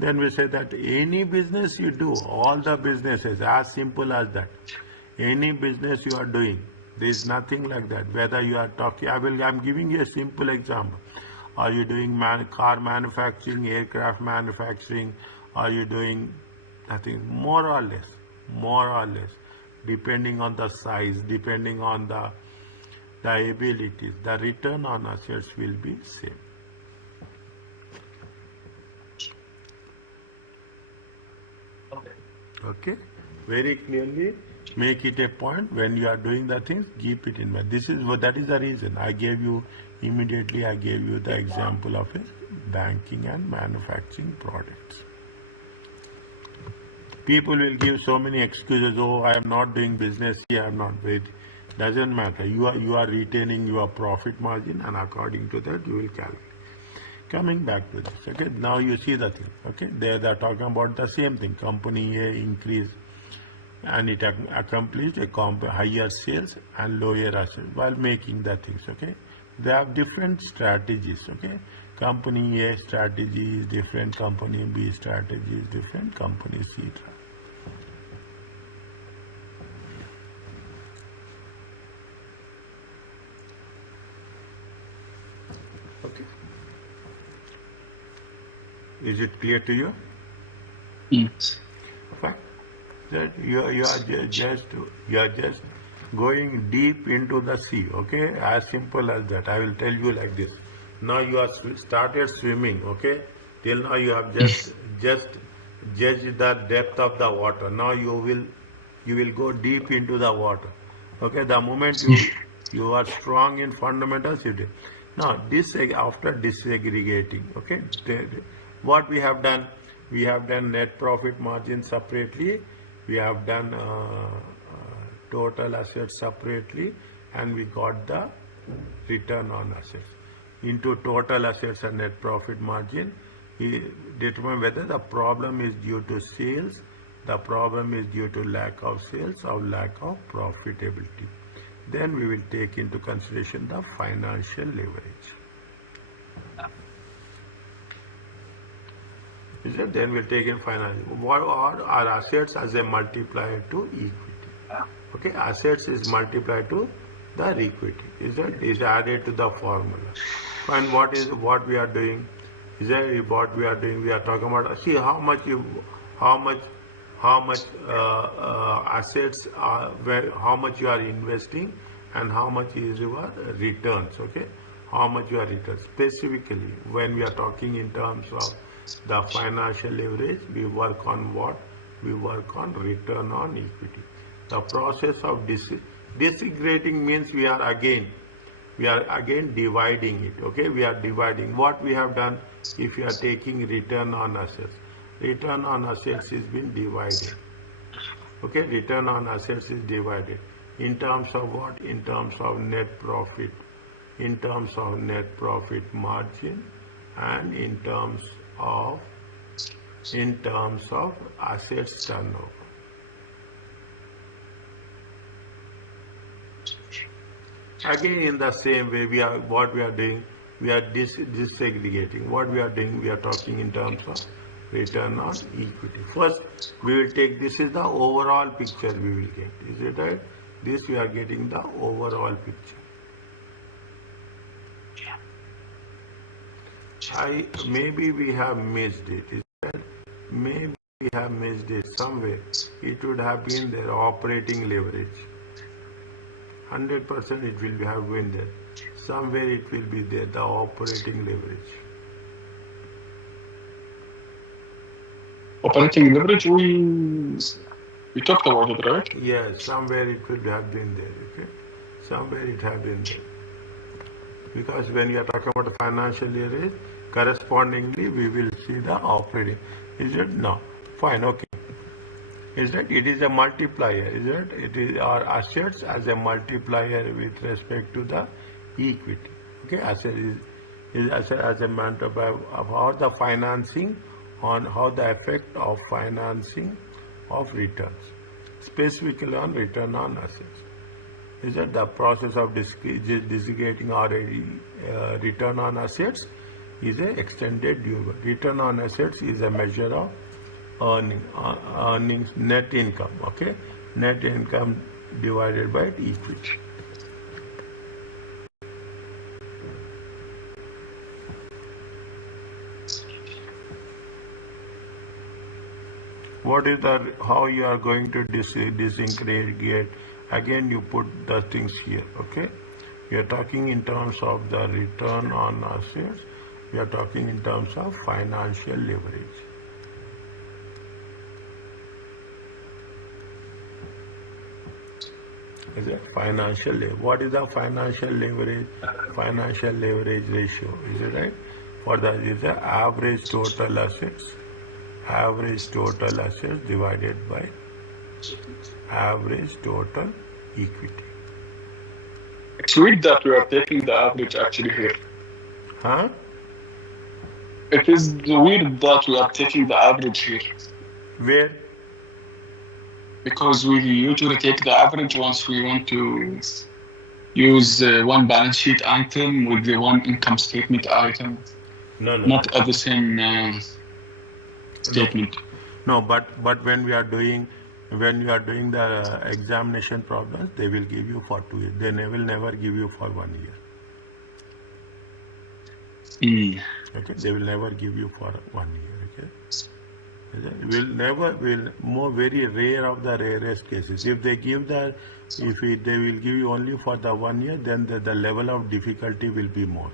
Then we say that any business you do, all the businesses, as simple as that. Any business you are doing, there is nothing like that. Whether you are talking, I'm giving you a simple example. Are you doing car manufacturing, aircraft manufacturing? Are you doing nothing? More or less, depending on the size, depending on the abilities, the return on assets will be same. Okay, very clearly make it a point when you are doing the things, keep it in mind. That is the reason I gave you the example of a banking and manufacturing products. People will give so many excuses. Oh, I am not doing business here. I am not. Wait, doesn't matter. You are retaining your profit margin, and according to that, you will calculate. Coming back to this, okay. Now you see the thing, okay. They are talking about the same thing. Company A increase, and it accomplished a higher sales and lower assets while making the things, okay. They have different strategies, okay. Company A strategy is different, company B strategy is different, company C. Okay. Is it clear to you? Yes. Fine. That you are just going deep into the sea. Okay, as simple as that. I will tell you like this. Now you are started swimming. Okay, till now you have just judged the depth of the water. Now you will go deep into the water. Okay, the moment you are strong in fundamentals, you do. Now after disaggregating, okay, what we have done net profit margin separately, we have done total assets separately, and we got the return on assets. Into total assets and net profit margin, we determine whether the problem is due to sales, the problem is due to lack of sales, or lack of profitability. Then we will take into consideration the financial leverage. Is it? Then we'll take in financial. What are our assets as a multiplier to equity? Okay, assets is multiplied to the equity. Is that is added to the formula? And what we are doing? Is that what we are doing? We are talking about. See how much assets are, how much you are investing, and how much is your returns. Okay, how much you are returns. Specifically, when we are talking in terms of the financial leverage, we work on what? We work on return on equity. The process of disintegrating means we are again dividing it. Okay, we are dividing. What we have done, if you are taking return on assets is been divided. Okay, return on assets is divided in terms of what? In terms of net profit, in terms of net profit margin, and in terms of assets turnover. Again, in the same way, we are doing, we are disaggregating. What we are doing, we are talking in terms of return on equity. First, we will take, this is the overall picture we will get. Is it right? This we are getting the overall picture. Maybe we have missed it. Is that? Maybe we have missed it somewhere. It would have been there, operating leverage. 100% it will have been there. Somewhere it will be there, the operating leverage. Operating leverage, we talked about it, right? Yes, somewhere it will have been there. Okay, somewhere it have been there. Because when you are talking about the financial leverage, correspondingly we will see the operating. Is it? No. Fine. Okay. Is that it is a multiplier? Is it? It is our assets as a multiplier with respect to the equity. Okay, asset is asset as a multiplier of how the financing, on how the effect of financing of returns, specifically on return on assets. Is that the process of designating our return on assets is a extended durable. Return on assets is a measure of earnings, net income. Okay, net income divided by equity. What is the, how you are going to disintegrate? Again, you put the things here. Okay, we are talking in terms of the return on assets. We are talking in terms of financial leverage. Is it financial leverage? What is the financial leverage? Financial leverage ratio. Is it right? For that is the average total assets. Average total assets divided by average total equity. It's weird that we are taking the average actually here. Huh? It is weird that we are taking the average here. Where? Because we usually take the average once we want to use one balance sheet item with the one income statement item. No. Not at the same statement. No, but when you are doing the examination problems, they will give you for 2 years. They will never give you for 1 year. Okay, they will never give you for 1 year. Okay, will very rare of the rarest cases. If they give they will give you only for the 1 year, then the level of difficulty will be more.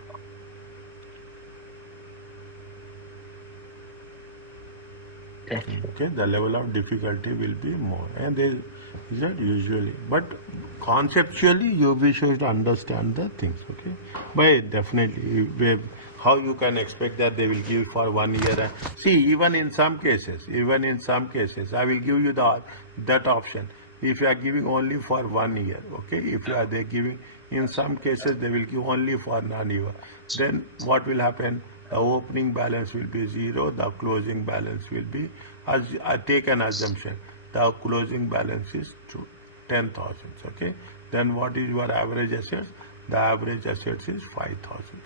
Okay, the level of difficulty will be more, and they is that usually, but conceptually we should understand the things. Okay, but definitely How you can expect that they will give for 1 year? See, even in some cases, I will give you that option. If you are giving only for 1 year, okay, if you are they giving, in some cases they will give only for non-year, then what will happen? The opening balance will be zero, the closing balance will be, as I take an assumption, the closing balance is 10,000, okay, then what is your average assets? The average assets is 5,000.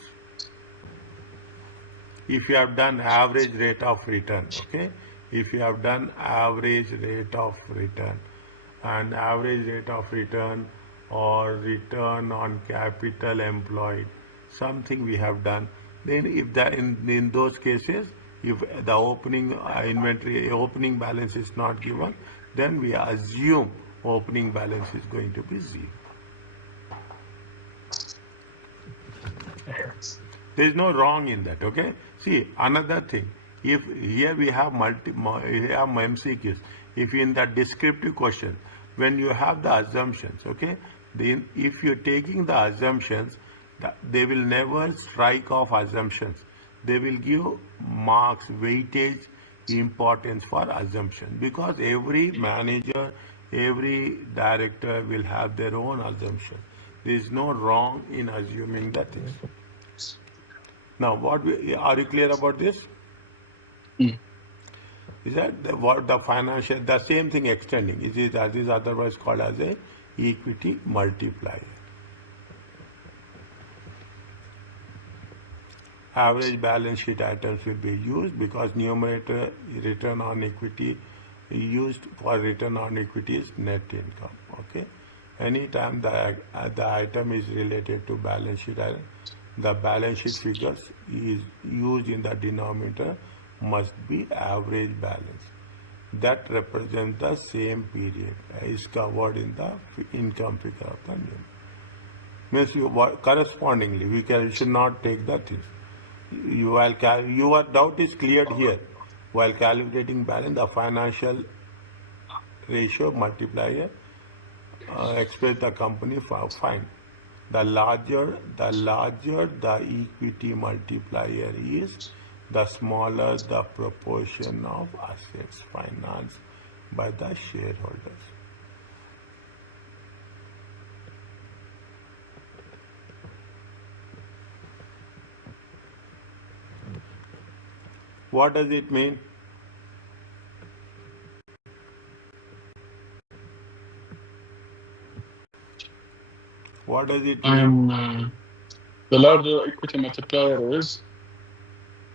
If you have done average rate of return, okay, if you have done average rate of return, and average rate of return or return on capital employed, something we have done, then if that in those cases, if the opening inventory opening balance is not given, then we assume opening balance is going to be zero. There is no wrong in that, okay? See, another thing, if here we have MCQs, if in the descriptive question, when you have the assumptions, okay, then if you're taking the assumptions, they will never strike off assumptions. They will give marks, weightage, importance for assumption, because every manager, every director will have their own assumption. There is no wrong in assuming that things. Now, are you clear about this? Mm. Is that what the financial, the same thing extending? It is otherwise called as a equity multiplier. Average balance sheet items will be used because numerator return on equity used for return on equity is net income. Okay. Anytime the item is related to balance sheet item, the balance sheet figures is used in the denominator must be average balance. That represents the same period is covered in the income figure of the numerator. Means correspondingly, we should not take the things. Your doubt is cleared here. While calculating balance, the financial ratio multiplier express the company fine. The larger the equity multiplier is, the smaller the proportion of assets financed by the shareholders. What does it mean? What does it mean? The larger equity multiplier is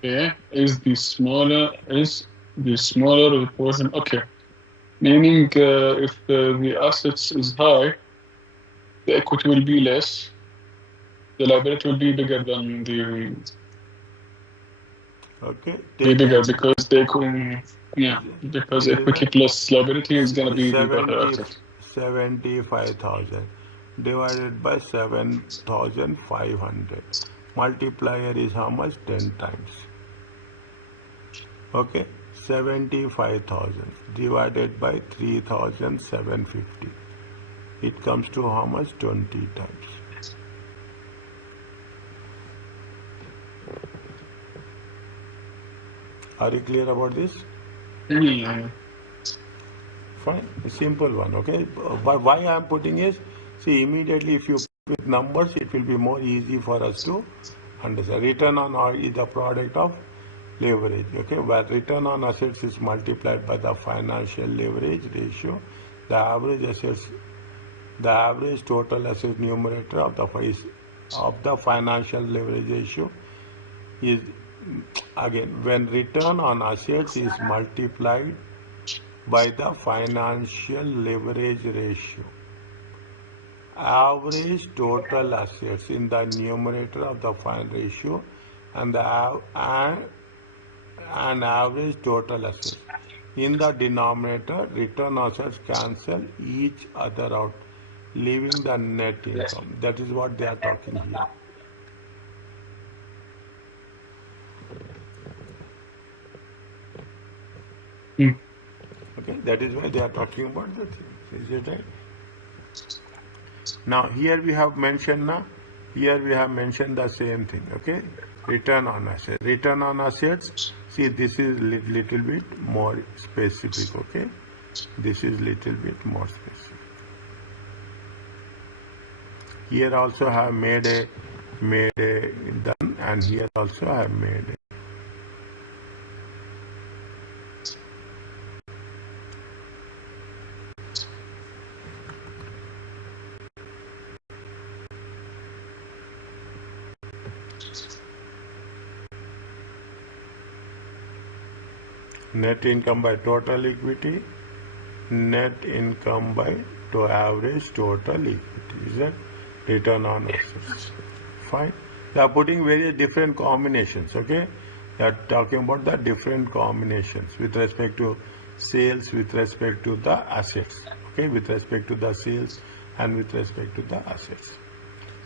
the smaller the portion. Okay, meaning if the assets is high, the equity will be less. The liability will be bigger than the. Okay. Bigger because they can, because equity plus liability is going to be the better asset. 75,000 divided by 7,500. Multiplier is how much? 10 times. Okay. 75,000 divided by 3,750. It comes to how much? 20 times. Are you clear about this? Yeah. Fine, a simple one, okay? But why I am putting is, see, immediately if you put numbers, it will be more easy for us to understand. Return on R is the product of leverage, okay? Where return on assets is multiplied by the financial leverage ratio, the average total asset numerator of the financial leverage ratio is, again, when return on assets is multiplied by the financial leverage ratio, average total assets in the numerator of the final ratio and average total assets in the denominator, return on assets cancel each other out, leaving the net income. That is what they are talking here. Okay, that is why they are talking about the thing. Is it right? Now here we have mentioned Here we have mentioned the same thing, okay? Return on assets. Return on assets, see this is little bit more specific, okay? This is little bit more specific. Here also have made a done, and here also have made a. Net income by total equity, net income by to average total equity. Is that return on assets? Fine. They are putting various different combinations, okay? They are talking about the different combinations with respect to sales, with respect to the assets, okay? With respect to the sales and with respect to the assets.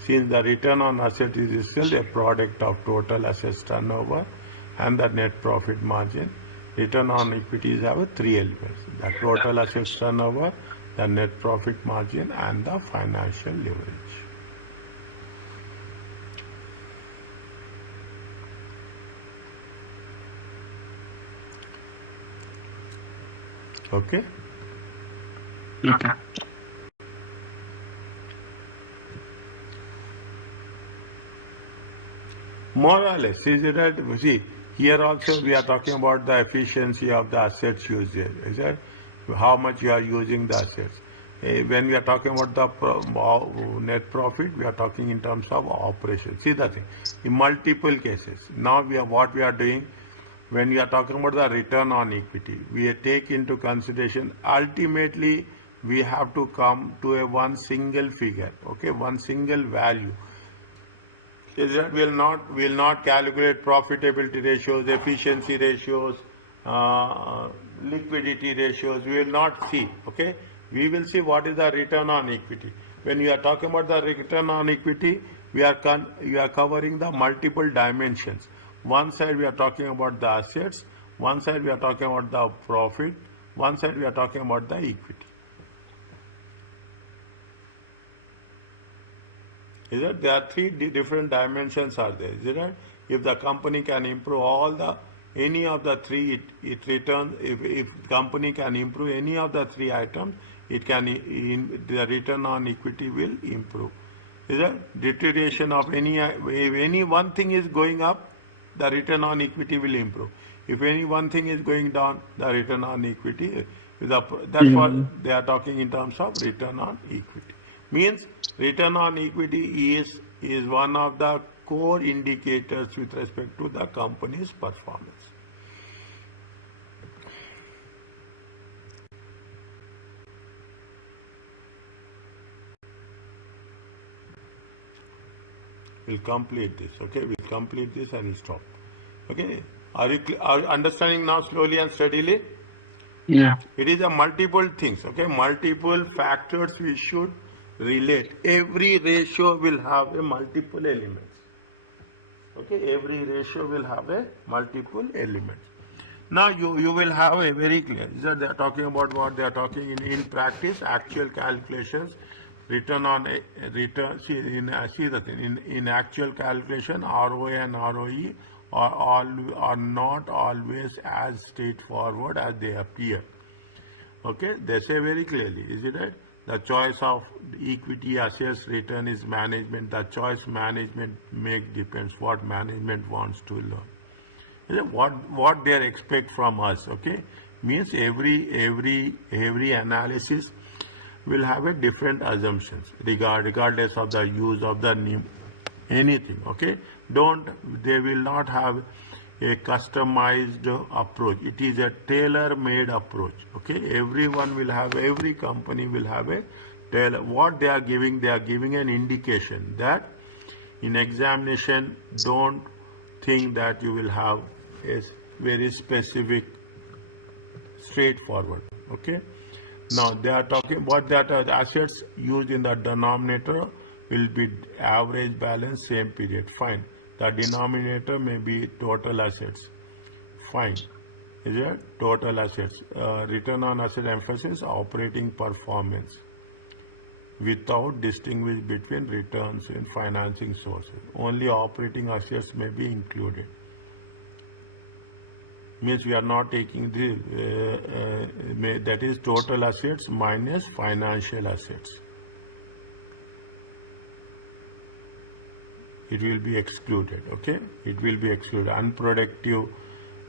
Since the return on asset is still a product of total assets turnover and the net profit margin, return on equities have three elements: the total assets turnover, the net profit margin, and the financial leverage. Okay? Okay. More or less, is it right? See, here also we are talking about the efficiency of the assets usage. Is that how much you are using the assets? When we are talking about the net profit, we are talking in terms of operation. See the thing, in multiple cases. Now what we are doing, when we are talking about the return on equity, we take into consideration ultimately we have to come to a one single figure, okay, one single value. Is that will not calculate profitability ratios, efficiency ratios, liquidity ratios. We will not see. Okay, we will see what is the return on equity. When we are talking about the return on equity, we are covering the multiple dimensions. One side we are talking about the assets. One side we are talking about the profit. One side we are talking about the equity. Is that there are three different dimensions are there? Is it right? If the company can improve any of the three, it returns. If company can improve any of the three items, it can the return on equity will improve. Is that deterioration of if any one thing is going up, the return on equity will improve. If any one thing is going down, the return on equity that's what they are talking in terms of return on equity. Means return on equity is one of the core indicators with respect to the company's performance. We'll complete this, okay? We'll complete this and we'll stop. Okay? Are you understanding now slowly and steadily? Yeah. It is a multiple things, okay? Multiple factors we should relate. Every ratio will have a multiple elements. Okay, every ratio will have a multiple elements. Now you will have a very clear. That they are talking about what they are talking in practice, actual calculations, return on a return. See the thing in actual calculation, ROA and ROE are not always as straightforward as they appear. Okay, they say very clearly, is it right? The choice of equity assets return is management. The choice management depends what management wants to learn. Is it what they expect from us? Okay, means every analysis will have a different assumptions regardless of the use of the name, anything. Okay, they will not have a customized approach. It is a tailor-made approach. Okay, every company will have a what they are giving an indication that in examination don't think that you will have a very specific straightforward. Okay, now they are talking about that assets used in the denominator will be average balance same period. Fine. The denominator may be total assets. Fine. Is it total assets? Return on asset emphasis operating performance. without distinguish between returns and financing sources. Only operating assets may be included. Means we are not taking the that is total assets minus financial assets. It will be excluded, okay? It will be excluded. Unproductive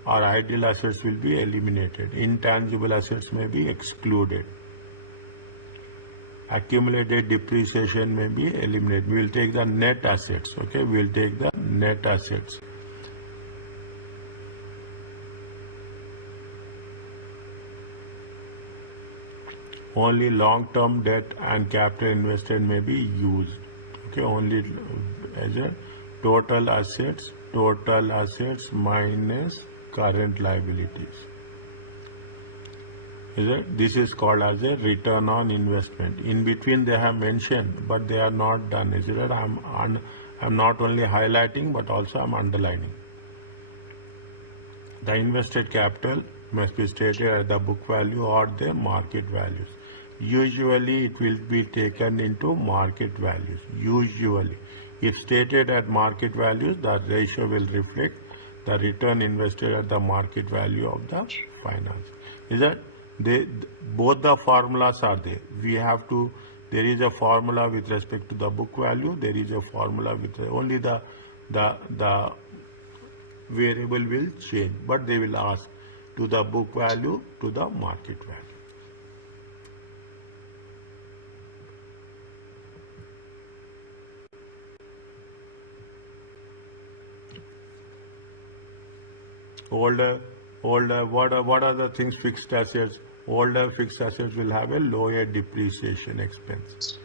or idle assets will be eliminated. Intangible assets may be excluded. Accumulated depreciation may be eliminated. We will take the net assets, okay? We will take the net assets. Only long-term debt and capital invested may be used. Okay, only as a total assets minus current liabilities. This is called as a return on investment. In between they have mentioned, but they are not done. Is it? I'm not only highlighting, but also I'm underlining. The invested capital must be stated at the book value or the market values. Usually it will be taken into market values. Usually. If stated at market values, the ratio will reflect the return invested at the market value of the finance. Is that both the formulas are there. We have to, there is a formula with respect to the book value, there is a formula with only the variable will change, but they will ask to the book value, to the market value. Older, what are the things? Fixed assets. Older fixed assets will have a lower depreciation expense.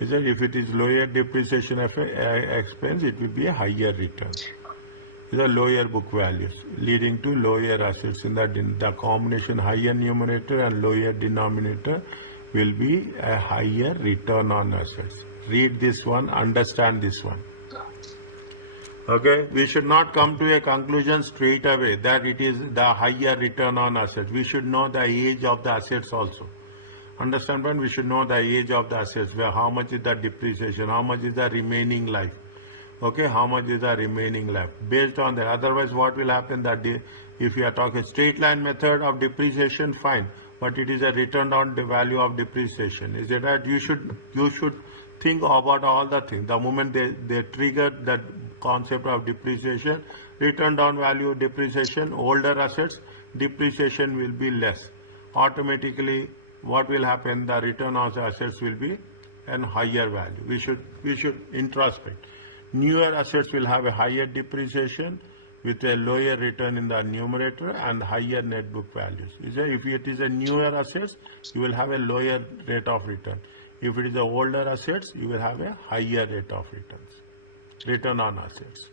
Is that if it is lower depreciation expense, it will be a higher return. The lower book values leading to lower assets. In the combination higher numerator and lower denominator will be a higher return on assets. Read this one, understand this one. Okay, we should not come to a conclusion straight away that it is the higher return on assets. We should know the age of the assets also. Understand when we should know the age of the assets, where how much is the depreciation, how much is the remaining life. Okay, how much is the remaining life? Based on that, otherwise what will happen that if you are talking straight line method of depreciation, fine, but it is a return on the value of depreciation. Is it that you should think about all the things. The moment they trigger that concept of depreciation, return on value depreciation, older assets, depreciation will be less. Automatically, what will happen? The return on assets will be an higher value. We should introspect. Newer assets will have a higher depreciation with a lower return in the numerator and higher net book values. If it is a newer assets, you will have a lower rate of return. If it is a older assets, you will have a higher rate of returns. Return on assets.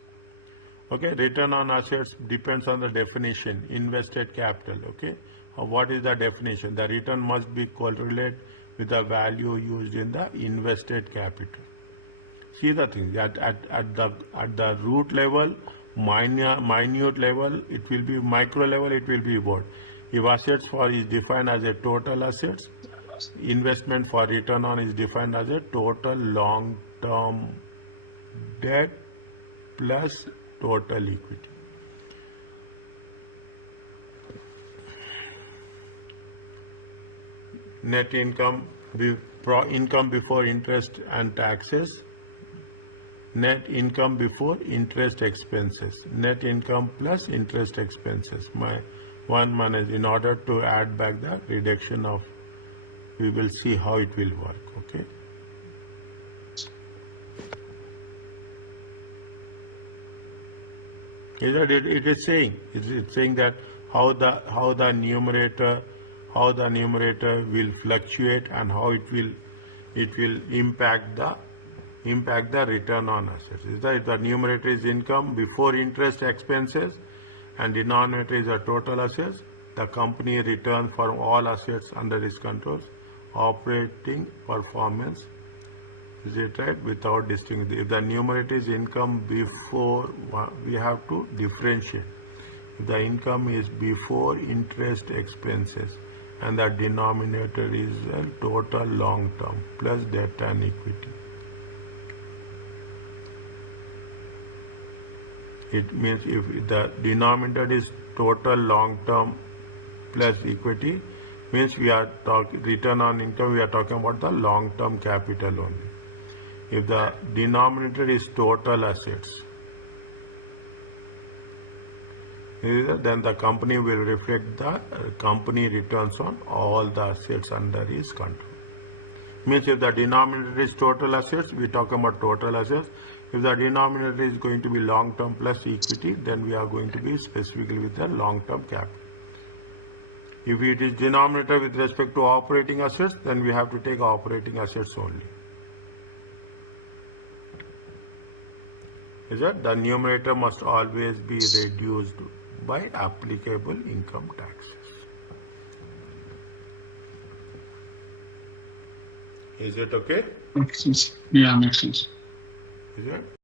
Okay, return on assets depends on the definition, invested capital. Okay, what is the definition? The return must be correlated with the value used in the invested capital. See the thing at the root level, minute level, it will be micro level, it will be what? If assets for is defined as a total assets, investment for return on is defined as a total long-term debt plus total equity. Net income, income before interest and taxes. Net income before interest expenses. Net income plus interest expenses. My one minus, in order to add back the reduction of, we will see how it will work. Okay. It is saying that how the numerator will fluctuate and how it will impact the return on assets. Is that the numerator is income before interest expenses and denominator is a total assets, the company return for all assets under its control, operating performance. Is it right? Without distinguishing. If the numerator is income before, we have to differentiate. If the income is before interest expenses and the denominator is total long term plus debt and equity. It means if the denominator is total long term plus equity, means we are talking return on income, we are talking about the long term capital only. If the denominator is total assets, then the company will reflect the company returns on all the assets under his control. Means if the denominator is total assets, we talk about total assets. If the denominator is going to be long term plus equity, then we are going to be specifically with the long term capital. If it is denominator with respect to operating assets, then we have to take operating assets only. Is that the numerator must always be reduced by applicable income taxes. Is it okay? Makes sense. Yeah, makes sense. Is it?